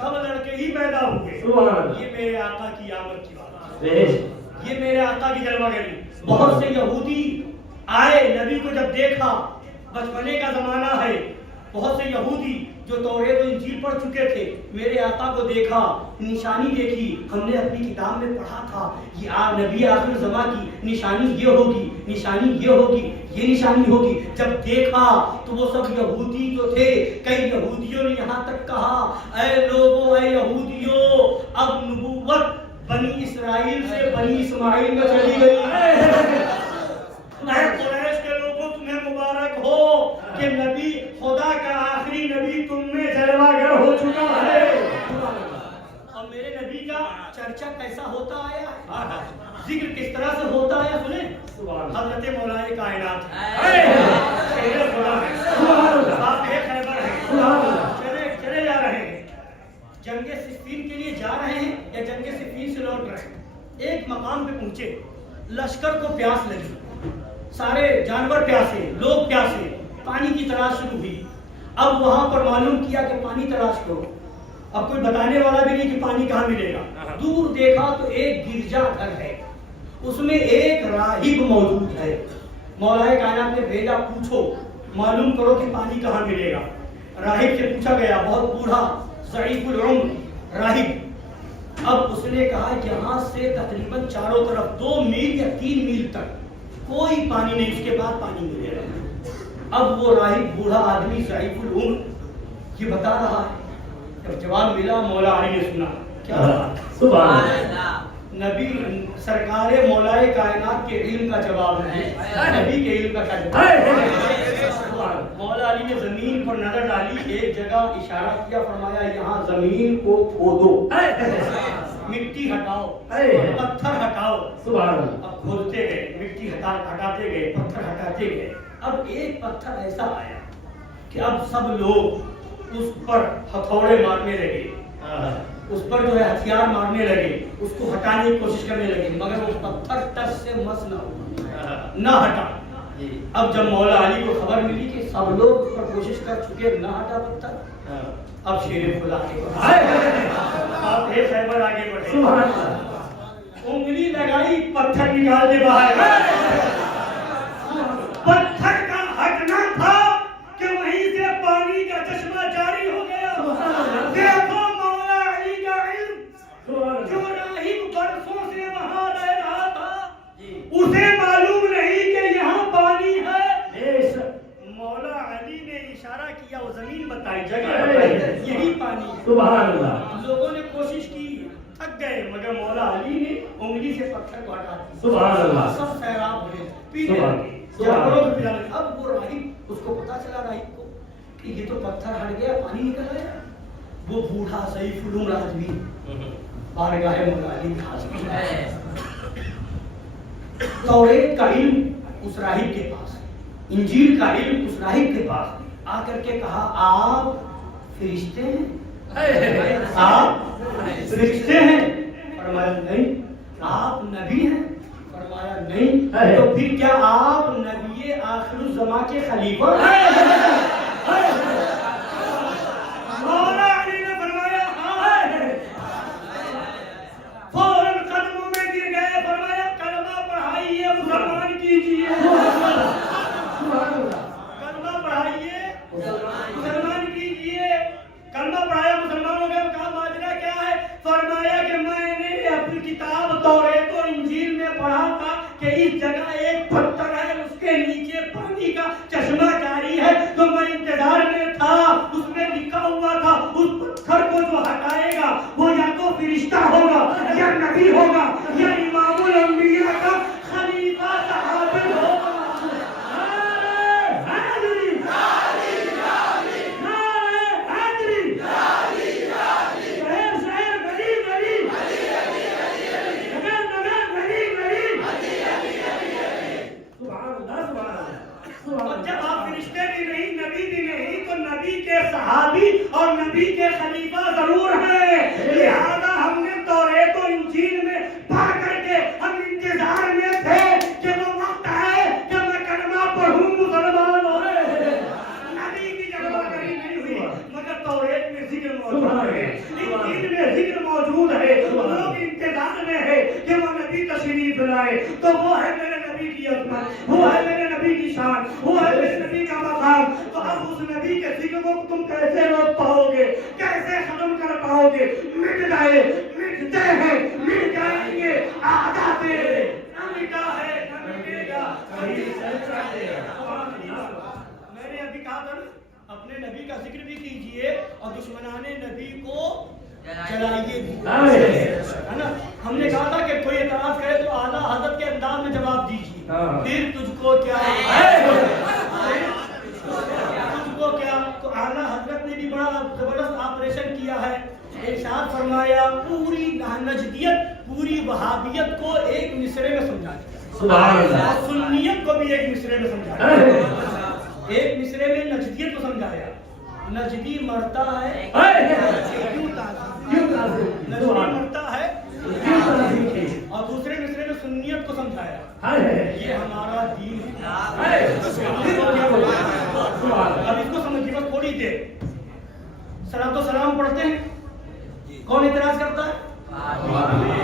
سب لڑکے ہی پیدا ہوئے. سبحان اللہ. یہ میرے آقا کی آمد کی بات ہے. بے شک. یہ میرے آقا کی جلوہ گری. بہت سے یہودی آئے نبی کو جب دیکھا، بچپنے کا زمانہ ہے، بہت سے یہودی جو توریت و انجیل پڑھ چکے تھے میرے آقا کو دیکھا، نشانی دیکھی. ہم نے اپنی کتاب میں پڑھا تھا یہ نبی آخر زمان کی نشانی یہ ہوگی، نشانی یہ ہوگی، یہ نشانی ہوگی. جب دیکھا تو وہ سب یہودی جو تھے، کئی یہودیوں نے یہاں تک کہا اے لوگو، اے یہودیوں، اب نبوت بنی اسرائیل سے بنی اسماعیل میں چلی گئی. اے قریش کے لوگوں، تمہیں مبارک ہو کہ نبی خدا کا آخری نبی تم میں جلوہ گر ہو چکا ہے. اور میرے نبی کا چرچا کیسا ہوتا آیا ہے، ذکر کس طرح سے ہوتا آیا سنیں. حضرت مولا کائنات شیر خدا ہے، باپ خیبر ہے، چلے جا رہے ہیں، جنگ صفین کے لیے جا رہے ہیں یا جنگ صفین سے لوٹ رہے ہیں. ایک مقام پہ پہنچے، لشکر کو پیاس لگی، سارے جانور پیاسے، لوگ پیاسے، پانی کی تلاش شروع ہوئی. اب وہاں پر معلوم کیا کہ پانی تلاش کرو. اب کوئی بتانے والا بھی نہیں کہ پانی کہاں ملے گا. دور دیکھا تو ایک گرجا گھر ہے، اس میں ایک راہب موجود ہے. مولا کائنات نے بھیجا، پوچھو معلوم کرو کہ پانی کہاں ملے گا. راہب سے پوچھا گیا، بہت بوڑھا ضعیف العمر راہب. اب اس نے کہا یہاں سے تقریباً چاروں طرف 2 میل یا 3 میل تک کوئی پانی نہیں، اس کے بعد پانی ملے گا. اب وہ راہب بوڑھا آدمی ضعیف العمر یہ بتا رہا ہے. جب جواب ملا مولا علی نے سنا، کیا سبحان اللہ. نبی سرکار مولا کائنات کے علم کا جواب ہے، نبی کے علم کا کیا جواب. مولا علی نے زمین پر نظر ڈالی، ایک جگہ اشارہ کیا، فرمایا یہاں زمین کو کھودو، مٹی ہٹاؤ، پتھر ہٹاؤ. اب کھودتے گئے، مٹی ہٹاتے گئے، پتھر ہٹاتے گئے. اب ایک پتھر ایسا آیا کہ اب سب لوگ اس پر ہتھوڑے مارنے لگے، اس پر جو ہے ہتھیار مارنے لگے، اس کو ہٹانے کی کوشش کرنے لگے، مگر وہ پتھر ٹس سے مس نہ ہٹا. اب جب مولا علی کو خبر ملی کہ سب لوگ اس پر کوشش کر چکے، نہ ہٹا پتھر، اب شیر خدا کے آپ ایک خیبر آگے بڑھے، انگلی لگائی، پتھر نکال دے باہر. پتھر کا ہٹنا تھا کہ وہیں سے پانی کا چشمہ جاری ہو گیا. دیکھو مولا علی کا علم، جو راہب برسوں سے وہاں رہ رہا تھا اسے معلوم نہیں کہ یہاں پانی ہے. مولا علی نے اشارہ کیا، وہ زمین بتائی، جگہ بتائی، یہی پانی ہے. سبحان اللہ. لوگوں نے کوشش کی، تھک گئے، مگر مولا علی نے انگلی سے پتھر کو ہٹا دیا. سبحان اللہ. سب سیراب ہوئے، پینے لگے، جانوروں کو پلانے. اب وہ راہب، اس کو پتا چلا راہب کو کہ یہ تو پتھر ہٹ گیا، پانی نکل گیا. وہ بوڑھا ضعیف العمر آدمی بارگاہ مولا علی میں حاضر ہے. توریت کا علم اس راہب کے پاس، انجیل کا علم اس راہب کے پاس. آ کر کے کہا آپ فرشتے ہیں؟ آپ فرشتے ہیں؟ فرمایا نہیں. آپ نبی ہیں؟ فرمایا نہیں. تو پھر کیا آپ نبی آخر الزمان کے خلیفہ ہیں؟ مولا علی نے فرمایا ہاں. فوراً قدموں میں گر گئے، فرمایا کلمہ پڑھائیے، مسلمان کیجیے. کلمہ پڑھائیے، مسلمان کیجیے. کلمہ پڑھایا، مسلمان ہو گئے. کہا ماجرا کیا ہے؟ فرمایا کہ میں نے اپنی کتاب توریت و انجیل میں پڑھا تھا کہ اس جگہ ایک پتھر ہے، اس کے نیچے پانی کا چشمہ جاری ہے، تو میں سنائے تو وہ ہے میرے نبی کی عظمت، وہ ہے میرے نبی کی شان، وہ ہے میرے نبی کا مقام. تو اب اس نبی کے ذکر کو تم کیسے روک پاؤ گے، کیسے ختم کر پاؤ گے؟ مٹ گئے، مٹتے ہیں، مٹ جائیں گے عادات، نہ مٹا ہے نہ مٹے گا وہی سلطنت. میں نے ابھی کہا تھا نا اپنے نبی کا ذکر بھی کیجئے اور دشمنان نبی کو جلائیے بھی، ہے نا. ہم نے کہا تھا کہ کوئی اعتراض کرے تو اعلیٰ حضرت کے انداز میں جواب دیجیے. پھر تجھ کو کیا، تجھ کو کیا. تو اعلیٰ حضرت نے بھی بڑا زبردست آپریشن کیا ہے. ارشاد فرمایا پوری نجدیت، پوری وہابیت کو ایک مصرے میں سمجھا دیا، سنیت کو بھی ایک مصرے میں سمجھایا. ایک مصرے میں نجدیت کو سمجھایا. نجدی مرتا ہے کیوں تعظیم، نجدی مرتا ہے اور دوسرے مصرے میں سنیت کو سمجھایا. یہ ہمارا دین ہے. اب اس کو سمجھیے بس تھوڑی دیر. صلاۃ و سلام پڑھتے ہیں، کون اعتراض کرتا ہے؟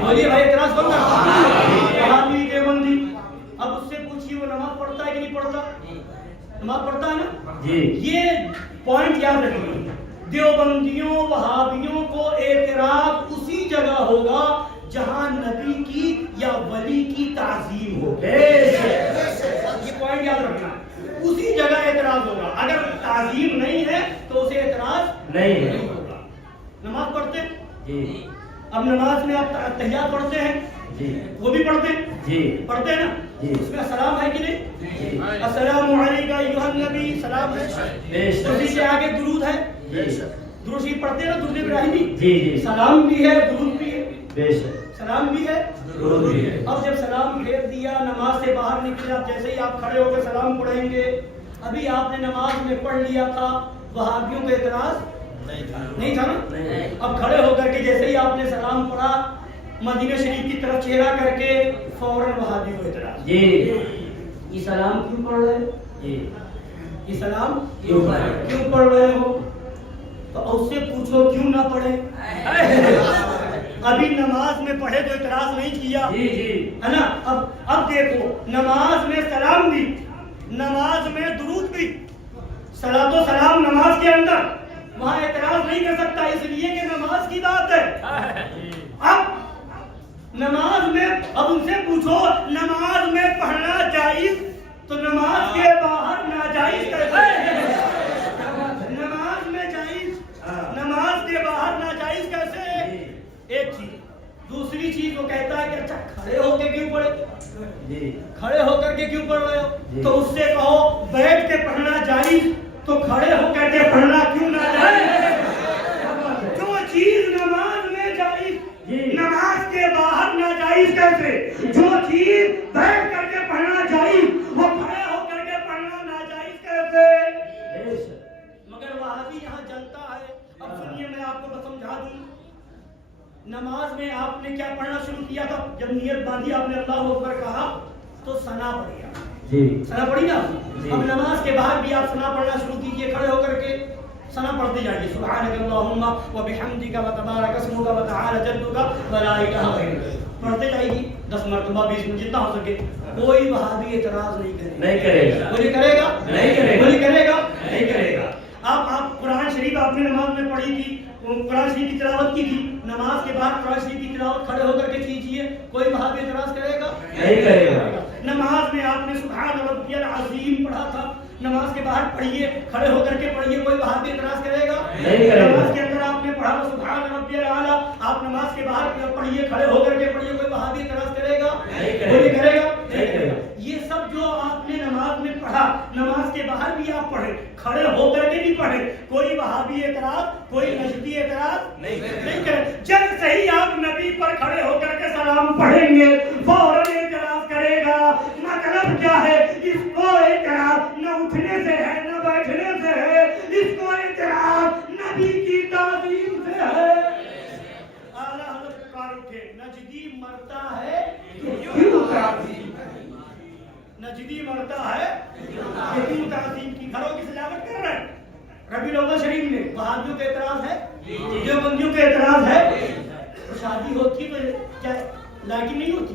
بولیے بھائی اعتراض کون کرتا ہے؟ وہابی دیوبندی. اب اس سے پوچھیے وہ نماز پڑھتا ہے کہ نہیں پڑھتا؟ نماز پڑھتا ہے نا جی. یہ پوائنٹ یاد رکھیے، دیوبندیوں وہابیوں کو اعتراض اسی جگہ ہوگا جہاں نبی کی یا ولی کی تعظیم ہو. یہ پوائنٹ یاد رکھنا، اسی جگہ اعتراض ہوگا. اگر تعظیم نہیں ہے تو اسے اعتراض نہیں ہوگا. نماز پڑھتے جی. اب نماز میں آپ تحیات پڑھتے ہیں جی، وہ بھی پڑھتے ہیں جی، پڑھتے ہیں نا جی. اس میں السلام ہے کہ نہیں جی؟ السلام علیکم ایھا النبی، سلام ہے. اسی سے آگے درود ہے جی، درود شریف پڑھتے ہیں نا، درود ابراہیمی جی جی. سلام بھی ہے، درود بھی ہے، بے شک سلام بھی ہے، درود بھی ہے. اب جب سلام پھیر دیا، نماز سے باہر نکلے، اب جیسے ہی آپ کھڑے ہو کے سلام پڑھیں گے. ابھی آپ نے نماز میں پڑھ لیا تھا، وہابیوں کا اعتراض نہیں تھا نا. اب کھڑے ہو کر کے جیسے ہی آپ نے سلام پڑھا، مدینہ شریف کی طرف چہرہ کر کے فوراً وہابی کو اعتراض جی. یہ سلام کیوں پڑھ رہے جی؟ یہ سلام کیوں پڑھ رہے ہو؟ تو اس سے پوچھو کیوں نہ پڑھے. ابھی نماز میں پڑھے تو اعتراض نہیں کیا جی جی، ہے نا. اب دیکھو، نماز میں سلام بھی، نماز میں درود بھی، صلاۃ و سلام نماز کے اندر، وہاں اعتراض نہیں کر سکتا اس لیے کہ نماز کی بات ہے. اب نماز میں، اب ان سے پوچھو نماز میں پڑھنا جائز تو نماز کے باہر ناجائز کیسے؟ نماز میں جائز، نماز کے باہر ناجائز کیسے؟ ایک چیز. دوسری چیز وہ کہتا ہے کہ اچھا کھڑے ہو کے کیوں پڑھے، کھڑے ہو کر کے کیوں پڑھ رہے ہو؟ تو اس سے کہو بیٹھ کے پڑھنا جائز تو کھڑے ہو کر کے پڑھنا کیوں نہ جائز؟ جو چیز نماز میں جائز نماز کے باہر ناجائز کیسے؟ جو چیز بیٹھ کر کے پڑھنا جائز وہ کھڑے ہو کر کے پڑھنا ناجائز کیسے؟ مگر وہابی یہاں جلتا ہے. اب سنیے میں آپ کو سمجھا دوں. نماز میں آپ نے کیا پڑھنا شروع کیا تھا؟ جب نیت باندھی آپ نے اللہ اکبر کہا تو ثنا پڑھی جی، ثنا پڑھی نا. اب نماز کے بعد بھی آپ ثنا پڑھنا شروع کیجئے، کھڑے ہو کر کے ثنا پڑھتے جائیے. سبحانک اللہم و بحمدک و تبارک اسمک و تعالی جدک و لا الہ غیرک. پڑھتے جائیے 10 مرتبہ 20 مرتبہ جتنا ہو سکے. کوئی وہابی اعتراض نہیں کرے گا. کوئی کرے گا نہیں کرے گا. آپ قرآن شریف آپ نے نماز میں پڑھی تھی، قرآن شریف کی تلاوت کی تھی، نماز کے بعد قرآن شریف کی تلاوت کھڑے ہو کر کے کیجیے. کوئی وہابی اعتراض کرے گا نہیں کرے گا. نماز میں آپ نے سبحان ربی العظیم پڑھا تھا، نماز کے باہر پڑھیے، کھڑے ہو کر کے پڑھیے. کوئی وہابی اعتراض کرے گا نہیں کرے گا. نماز کے اندر آپ نے پڑھا سبحان ربی الاعلیٰ، آپ نماز کے باہر پڑھیے، کھڑے ہو کر کے پڑھیے. کوئی وہابی اعتراض کرے گا نہیں کرے گا. یہ سب جو آپ نے نماز میں پڑھا، نماز کے باہر بھی آپ پڑھے، کھڑے ہو کر کے بھی پڑھے. کوئی وہابی اعتراض، کوئی نجدی اعتراض نہیں کرے. جیسے ہی آپ نبی پر کھڑے ہو کر کے سلام پڑھیں گے فوراً اعتراض کرے گا. مطلب کیا ہے؟ اس کو اعتراض نہ اٹھنے سے ہے نہ بیٹھنے سے ہے، اس کو اعتراض نبی کی تعظیم سے ہے. اعلیٰ حضرت پکار اٹھے، نجدی مرتا ہے کیوں تعظیم؟ نجدی مرتا ہے کیوں تعظیم کی؟ گھروں کی سجاوٹ کر رہے ہیں ربیع الاول شریف میں. وہابیوں کا اعتراض ہے، دیوبندیوں کا اعتراض ہے. شادی ہوتی ہے تو کیا لائٹنگ نہیں ہوتی؟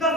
10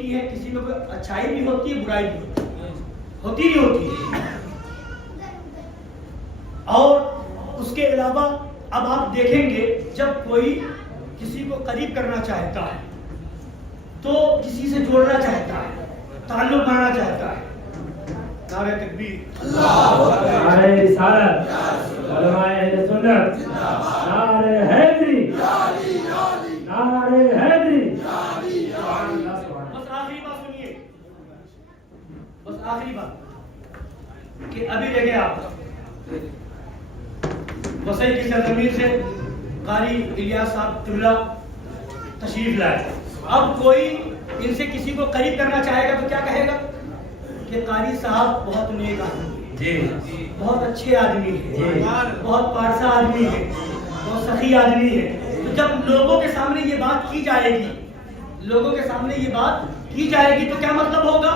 ہوتی ہے, کسی میں کوئی اچھائی بھی ہوتی ہے, برائی بھی ہوتی نہیں ہوتی ہے. اور اس کے علاوہ اب آپ دیکھیں گے جب کوئی کسی کو قریب کرنا چاہتا ہے تو کسی سے جوڑنا چاہتا ہے, تعلق بنانا چاہتا ہے. نعرہ تکبیر, نعرہ رسالت, علماء اہل سنت, نعرہ حیدری, نعرہ حیدری. بس آخری بات سنیے, بس آخری بات کہ ابھی دیکھیں آپ وسیع کی سرزمین سے قاری الیاس صاحب قبلہ تشریف لائے. اب کوئی ان سے کسی کو قریب کرنا چاہے گا تو کیا کہے گا کہ قاری صاحب بہت نیک آدمی ہے, بہت اچھے آدمی ہے, بہت پارسا آدمی ہے, بہت سخی آدمی ہے. تو جب لوگوں کے سامنے یہ بات کی جائے گی, لوگوں کے سامنے یہ بات کی جائے گی تو کیا مطلب ہوگا,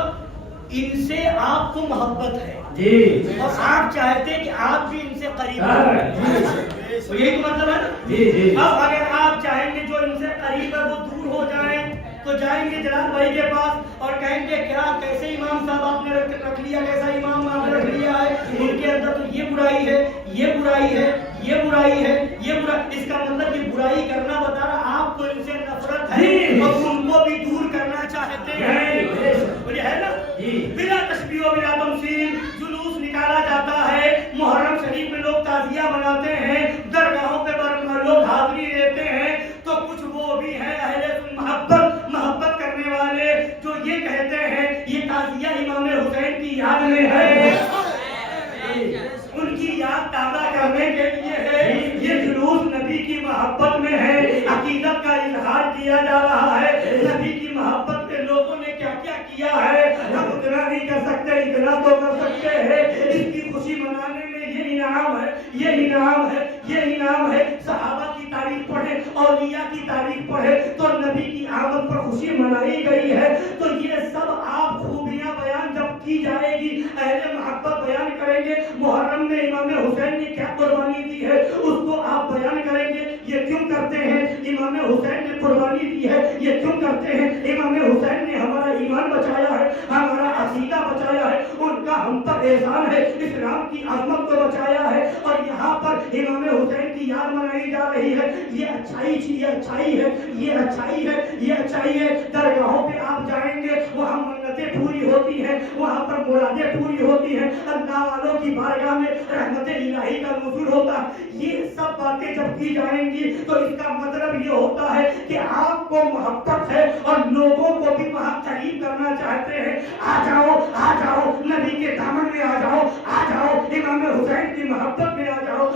ان سے آپ کو محبت ہے اور آپ چاہتے ہیں کہ آپ بھی ان سے قریب ہیں. تو یہی تو مطلب ہے نا. اب اگر آپ چاہیں گے جو ان سے قریب ہے وہ دور ہو جائیں تو جائیں گے جلال بھائی کے پاس اور کہیں گے کیا کیسے امام صاحب آپ نے رکھ لیا, کیسا امام آپ نے رکھ لیا ہے, ان کے اندر تو یہ برائی ہے, یہ برائی ہے, یہ برائی ہے, یہ برائی. اس کا مطلب یہ برائی کرنا بتا رہا آپ کو ان سے نفرت ہے اور ان کو بھی دور کرنا چاہتے ہیں. یہ ہے نا, بلا تشبیہ و بلا تمثیل جلوس نکالا جاتا ہے. محرم شریف میں لوگ تعزیہ مناتے ہیں, درگاہوں پہ لوگ حاضری لیتے ہیں. تو کچھ وہ بھی ہیں اہل محبت کرنے والے جو یہ کہتے ہیں یہ تعزیہ امام حسین کی یاد میں ہے, ان کی یاد تازہ کرنے کے لیے ہے. یہ جلوس نبی کی محبت میں ہے, عقیدت کا اظہار کیا جا رہا ہے. نبی کی محبت میں لوگوں نے کیا کیا کیا ہے ہم اتنا نہیں کر سکتے, اتنا تو کر سکتے ہیں. اس کی خوشی منانے میں یہ انعام ہے, یہ انعام ہے, یہ انعام ہے. صحابہ کی تاریخ پڑھے, اولیاء کی تاریخ پڑھے تو نبی کی آمد پر خوشی منائی گئی ہے. تو یہ سب آپ خوبیاں بیان جب کی جائے گی, اہل محبت بیان کریں گے محرم میں امام حسین نے کیا قربانی دی ہے اس کو آپ بیان کریں گے. یہ کیوں کرتے ہیں, امام حسین نے قربانی دی ہے, یہ کیوں کرتے ہیں, امام حسین نے ہمارا ایمان بچایا ہے, ہمارا عقیدہ بچایا ہے, ان کا ہم پر احسان ہے, اسلام کی عظمت کو بچایا ہے. اور یہاں پر امام حسین کی یاد منائی جا رہی ہے. یہ اچھائی ہے, یہ اچھائی ہے, یہ اچھائی ہے. درگاہوں پہ آپ جائیں گے وہاں منتیں پوری ہوتی ہیں, وہاں پر مرادیں پوری ہوتی ہیں, اللہ والوں کی بارگاہ میں رحمت الہی کا نزول ہوتا ہے. یہ سب باتیں جب کی جائیں گی تو اس کا مطلب یہ ہوتا ہے کہ آپ کو محبت ہے اور لوگوں کو بھی وہاں قریب کرنا چاہتے ہیں. آ جاؤ نبی کے دامن میں آ جاؤ, امام حسین کی محبت میں آ جاؤ,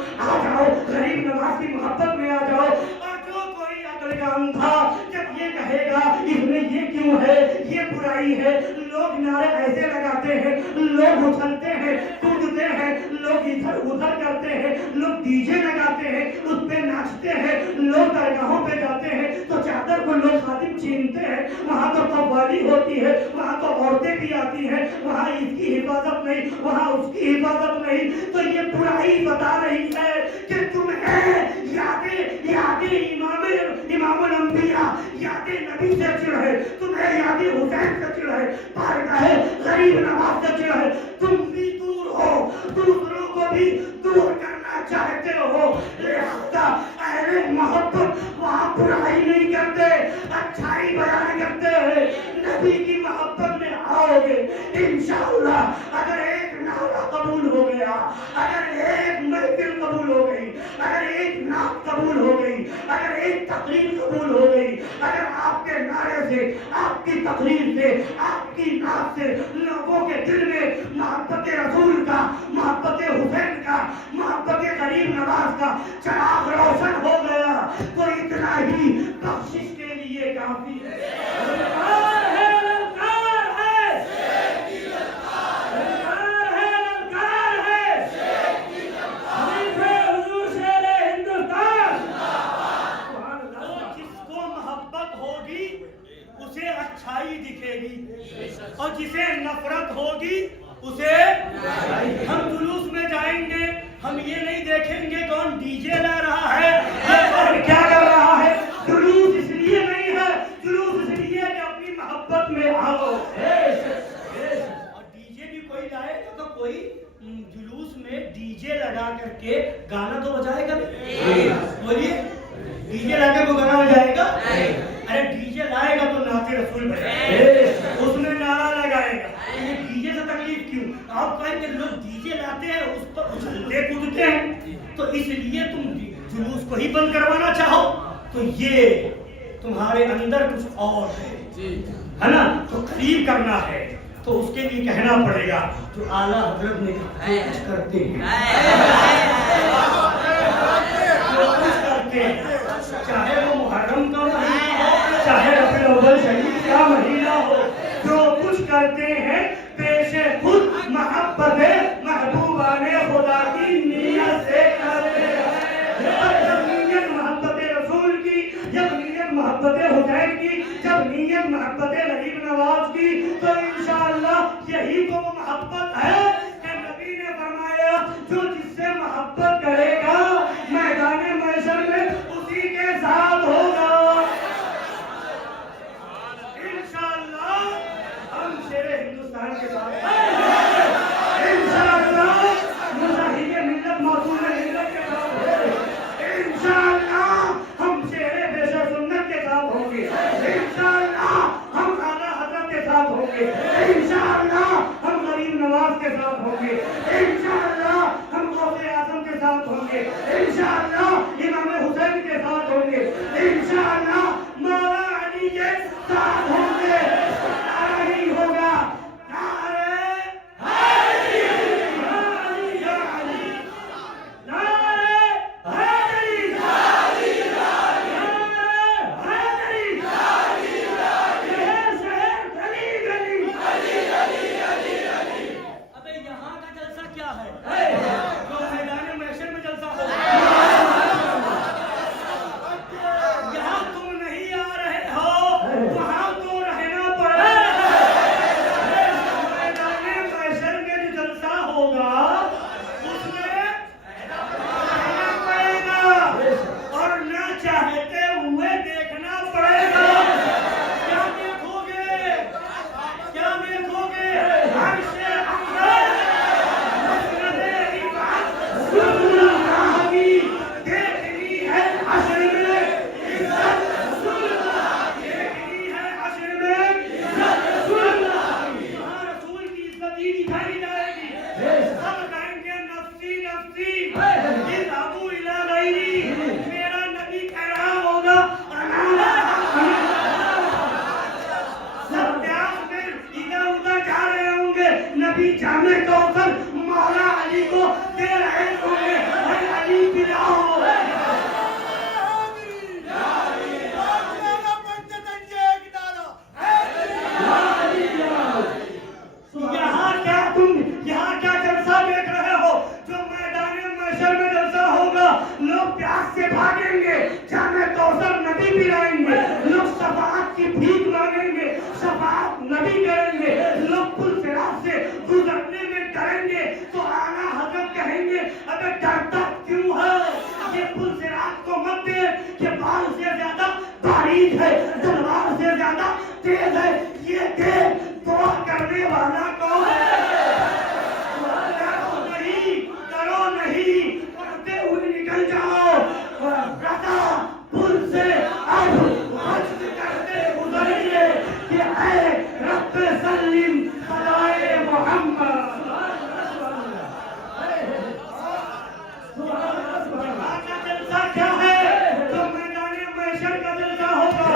غریب نواز کی محبت میں آ جاؤ. اور جو کوئی عقل کا اندھا جب یہ کہے گا اس میں یہ کیوں ہے, یہ برائی ہے, لوگ نعرے ایسے لگاتے ہیں, لوگ اچھلتے ہیں, کودتے ہیں, لوگ ادھر ادھر کرتے ہیں, لوگ ڈی جے لگاتے ہیں, اس پہ ناچتے ہیں, لوگ درگاہوں پہ جاتے ہیں تو چادر کو لوگ خادم چھینتے ہیں, وہاں تو قوالی ہوتی ہے, وہاں تو عورتیں بھی آتی ہیں, وہاں اس کی حفاظت نہیں, وہاں اس کی حفاظت نہیں. تو یہ برائی بتا رہی ہے کہ تمہیں یادیں امام الانبیاء, یادیں نبی سے چڑ ہے, تمہیں یادیں حسین سے چڑ ہے, بارگاہ غریب نواز سے چڑ ہے. تم بھی دور ہو, دوسروں کو بھی دور کرنا چاہتے ہو, لہذا اہل محبت وہاں برائی نہیں کرتے, اچھائی بیان کرتے ہیں. نبی کی محبت میں آؤ گے انشاءاللہ. اگر ایک نعرہ قبول ہو گیا, اگر ایک محفل قبول ہو گئی, اگر ایک نعت قبول ہو گئی, اگر ایک تقریر قبول ہو گئی, اگر آپ کے نعرے سے, آپ کی تقریر سے, آپ کی نعت سے لوگوں کے دل میں محبت رسول کا, محبت حسین کا, محبت غریب نواز کا چراغ روشن ہو گیا تو اتنا ہی بخشش کے لیے کافی ہے. دکھے گی اور جسے نفرت ہوگی اسے. ہم جلوس میں جائیں گے, ہم یہ نہیں دیکھیں گے کون ڈی جے لا رہا ہے, کیا کر رہا ہے. جلوس اس لیے نہیں ہے, جلوس اس لیے جلوس میں ڈی جے لگا کر کے گانا تو بجائے گا بولیے ڈی جے لا کے وہ گانا بجائے گا ارے ڈی جے لائے گا تو نعت رسول بجائے اس میں نعرہ لگائے گا یہ ڈی جے سے تکلیف کیوں آپ کہیں کہ لوگ ڈی جے لاتے ہیں اس پر اچھلتے کودتے ہیں تو اس لیے تم جلوس کو ہی بند کروانا چاہو تو یہ تمہارے اندر کچھ اور ہے نا تو قریب کرنا ہے تو اس کے لیے کہنا پڑے گا جو اعلیٰ حضرت نے کچھ کرتے ہیں چاہے وہ محرم کا مہینہ ہو چاہے ربیع الاول شریف کا مہینہ ہو جو کچھ کرتے ہیں پیش خود محبت محبوبان خدا کی نیت سے کرتے ہیں جب نیت محبت رسول کی جب نیت محبت حسین کی جب نیت محبت غریب نواز کی تو انشاءاللہ یہی تو محبت ہے کہ نبی نے فرمایا جو جس سے محبت کرے گا میدان محشر میں اسی کے ساتھ ہوگا انشاءاللہ ہم شیر ہندوستان کے ساتھ انشاءاللہ مجاہد ملت معصوم ملت کے ساتھ ہیں انشاءاللہ ہم شیر بیشر سنت کے ساتھ ہوں گے انشاءاللہ ہم اعلیٰ حضرت کے ساتھ ہوں گے انشاءاللہ ہم غریب نواز کے ساتھ ہوں گے انشاءاللہ ہم غوث اعظم کے ساتھ ہوں گے انشاءاللہ امام حسین کے ساتھ ہوں گے انشاءاللہ مولا علی کے ساتھ ہوں گے نعرہ ہی ہوگا نعرہ حیدری یا علی یا علی نعرہ حیدری نعرہ حیدری یہ شہر گلی گلی ابے یہاں کا جلسہ کیا ہے جو میدان محشر میں جلسہ ہوگا یہاں تم نہیں آ رہے ہو وہاں تو رہنا پڑے میدان محشر میں جو جلسہ ہوگا اس میں رہنا پڑے گا اور نہ چاہتے ہوئے دیکھنا پڑے گا کیا دیکھو گے کیا دیکھو گے عرش اکبر مسند عباد رسول اللہ کی دیکھنی ہے حشر میں عزت رسول اللہ دیکھنی ہے حشر میں عزت رسول اللہ وہاں رسول کی عزت ہی دکھائی جائے گی سب کہیں گے نفسی نفسی اذهبوا الی غیری میرا نبی کہہ رہا ہوگا سب پیاس میں ادھر ادھر جا رہے ہوں گے نبی جامع کوثر مولا علی کو دے رہے ہوں گے اے علی پلاؤ یہاں کیا جلسہ دیکھ رہے ہو جو میدان محشر میں جلسہ ہوگا لوگ پیاس سے بھاگیں گے جامع کوثر نبی پلائیں گے لوگ شفاعت کی بھیک مانگیں گے شفاعت نبی کریں گے لوگ پل صراط سے گزرنے میں ڈریں گے تو اعلیٰ حضرت کہیں گے ابے ڈرتا کیوں ہے یہ پل صراط کو مت دے یہ بال سے زیادہ باریک ہے تلوار سے زیادہ تیز ہے یہ دے دعا کرنے والا کون ہے ڈرو نہیں پڑھتے ہوئے نکل جاؤ رضا پل سے اب حج کرتے گزریے کہ اے رب سلم خدائے محمد جلسہ کیا ہے جو میدان محشر کا جلسہ ہوگا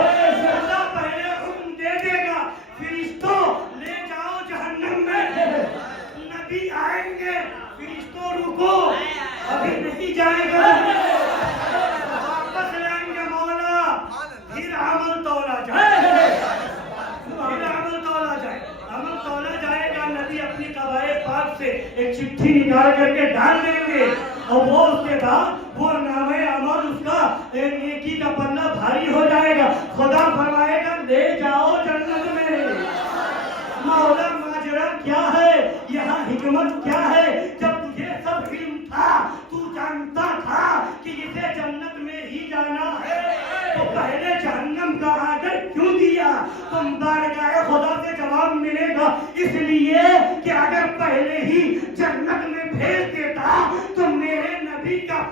اللہ پہلے حکم دے دے گا فرشتوں لے جاؤ جہنم میں نبی آئیں گے فرشتوں رکو ابھی نہیں جائے گا واپس لائیں گے مولا پھر عمل تولا جائے پھر عمل تولا جائے عمل تولا جائے گا نبی اپنی قبائے پاک سے ایک چٹھی نکال کر کے ڈال دیں گے اور وہ اس کے بعد وہ نام عمل اس کا نیکی کا پلہ بھاری ہو جائے گا خدا فرمائے گا لے جاؤ جنت میں مولا ماجرا کیا ہے یہاں حکمت کیا ہے جب تجھے سب علم تھا تو جانتا تھا کہ اسے جنت میں ہی جانا ہے تو پہلے جہنم کا آرڈر کیوں دیا تم بارگاہ خدا سے جواب ملے گا اس لیے کہ اگر پہلے ہی جنت میں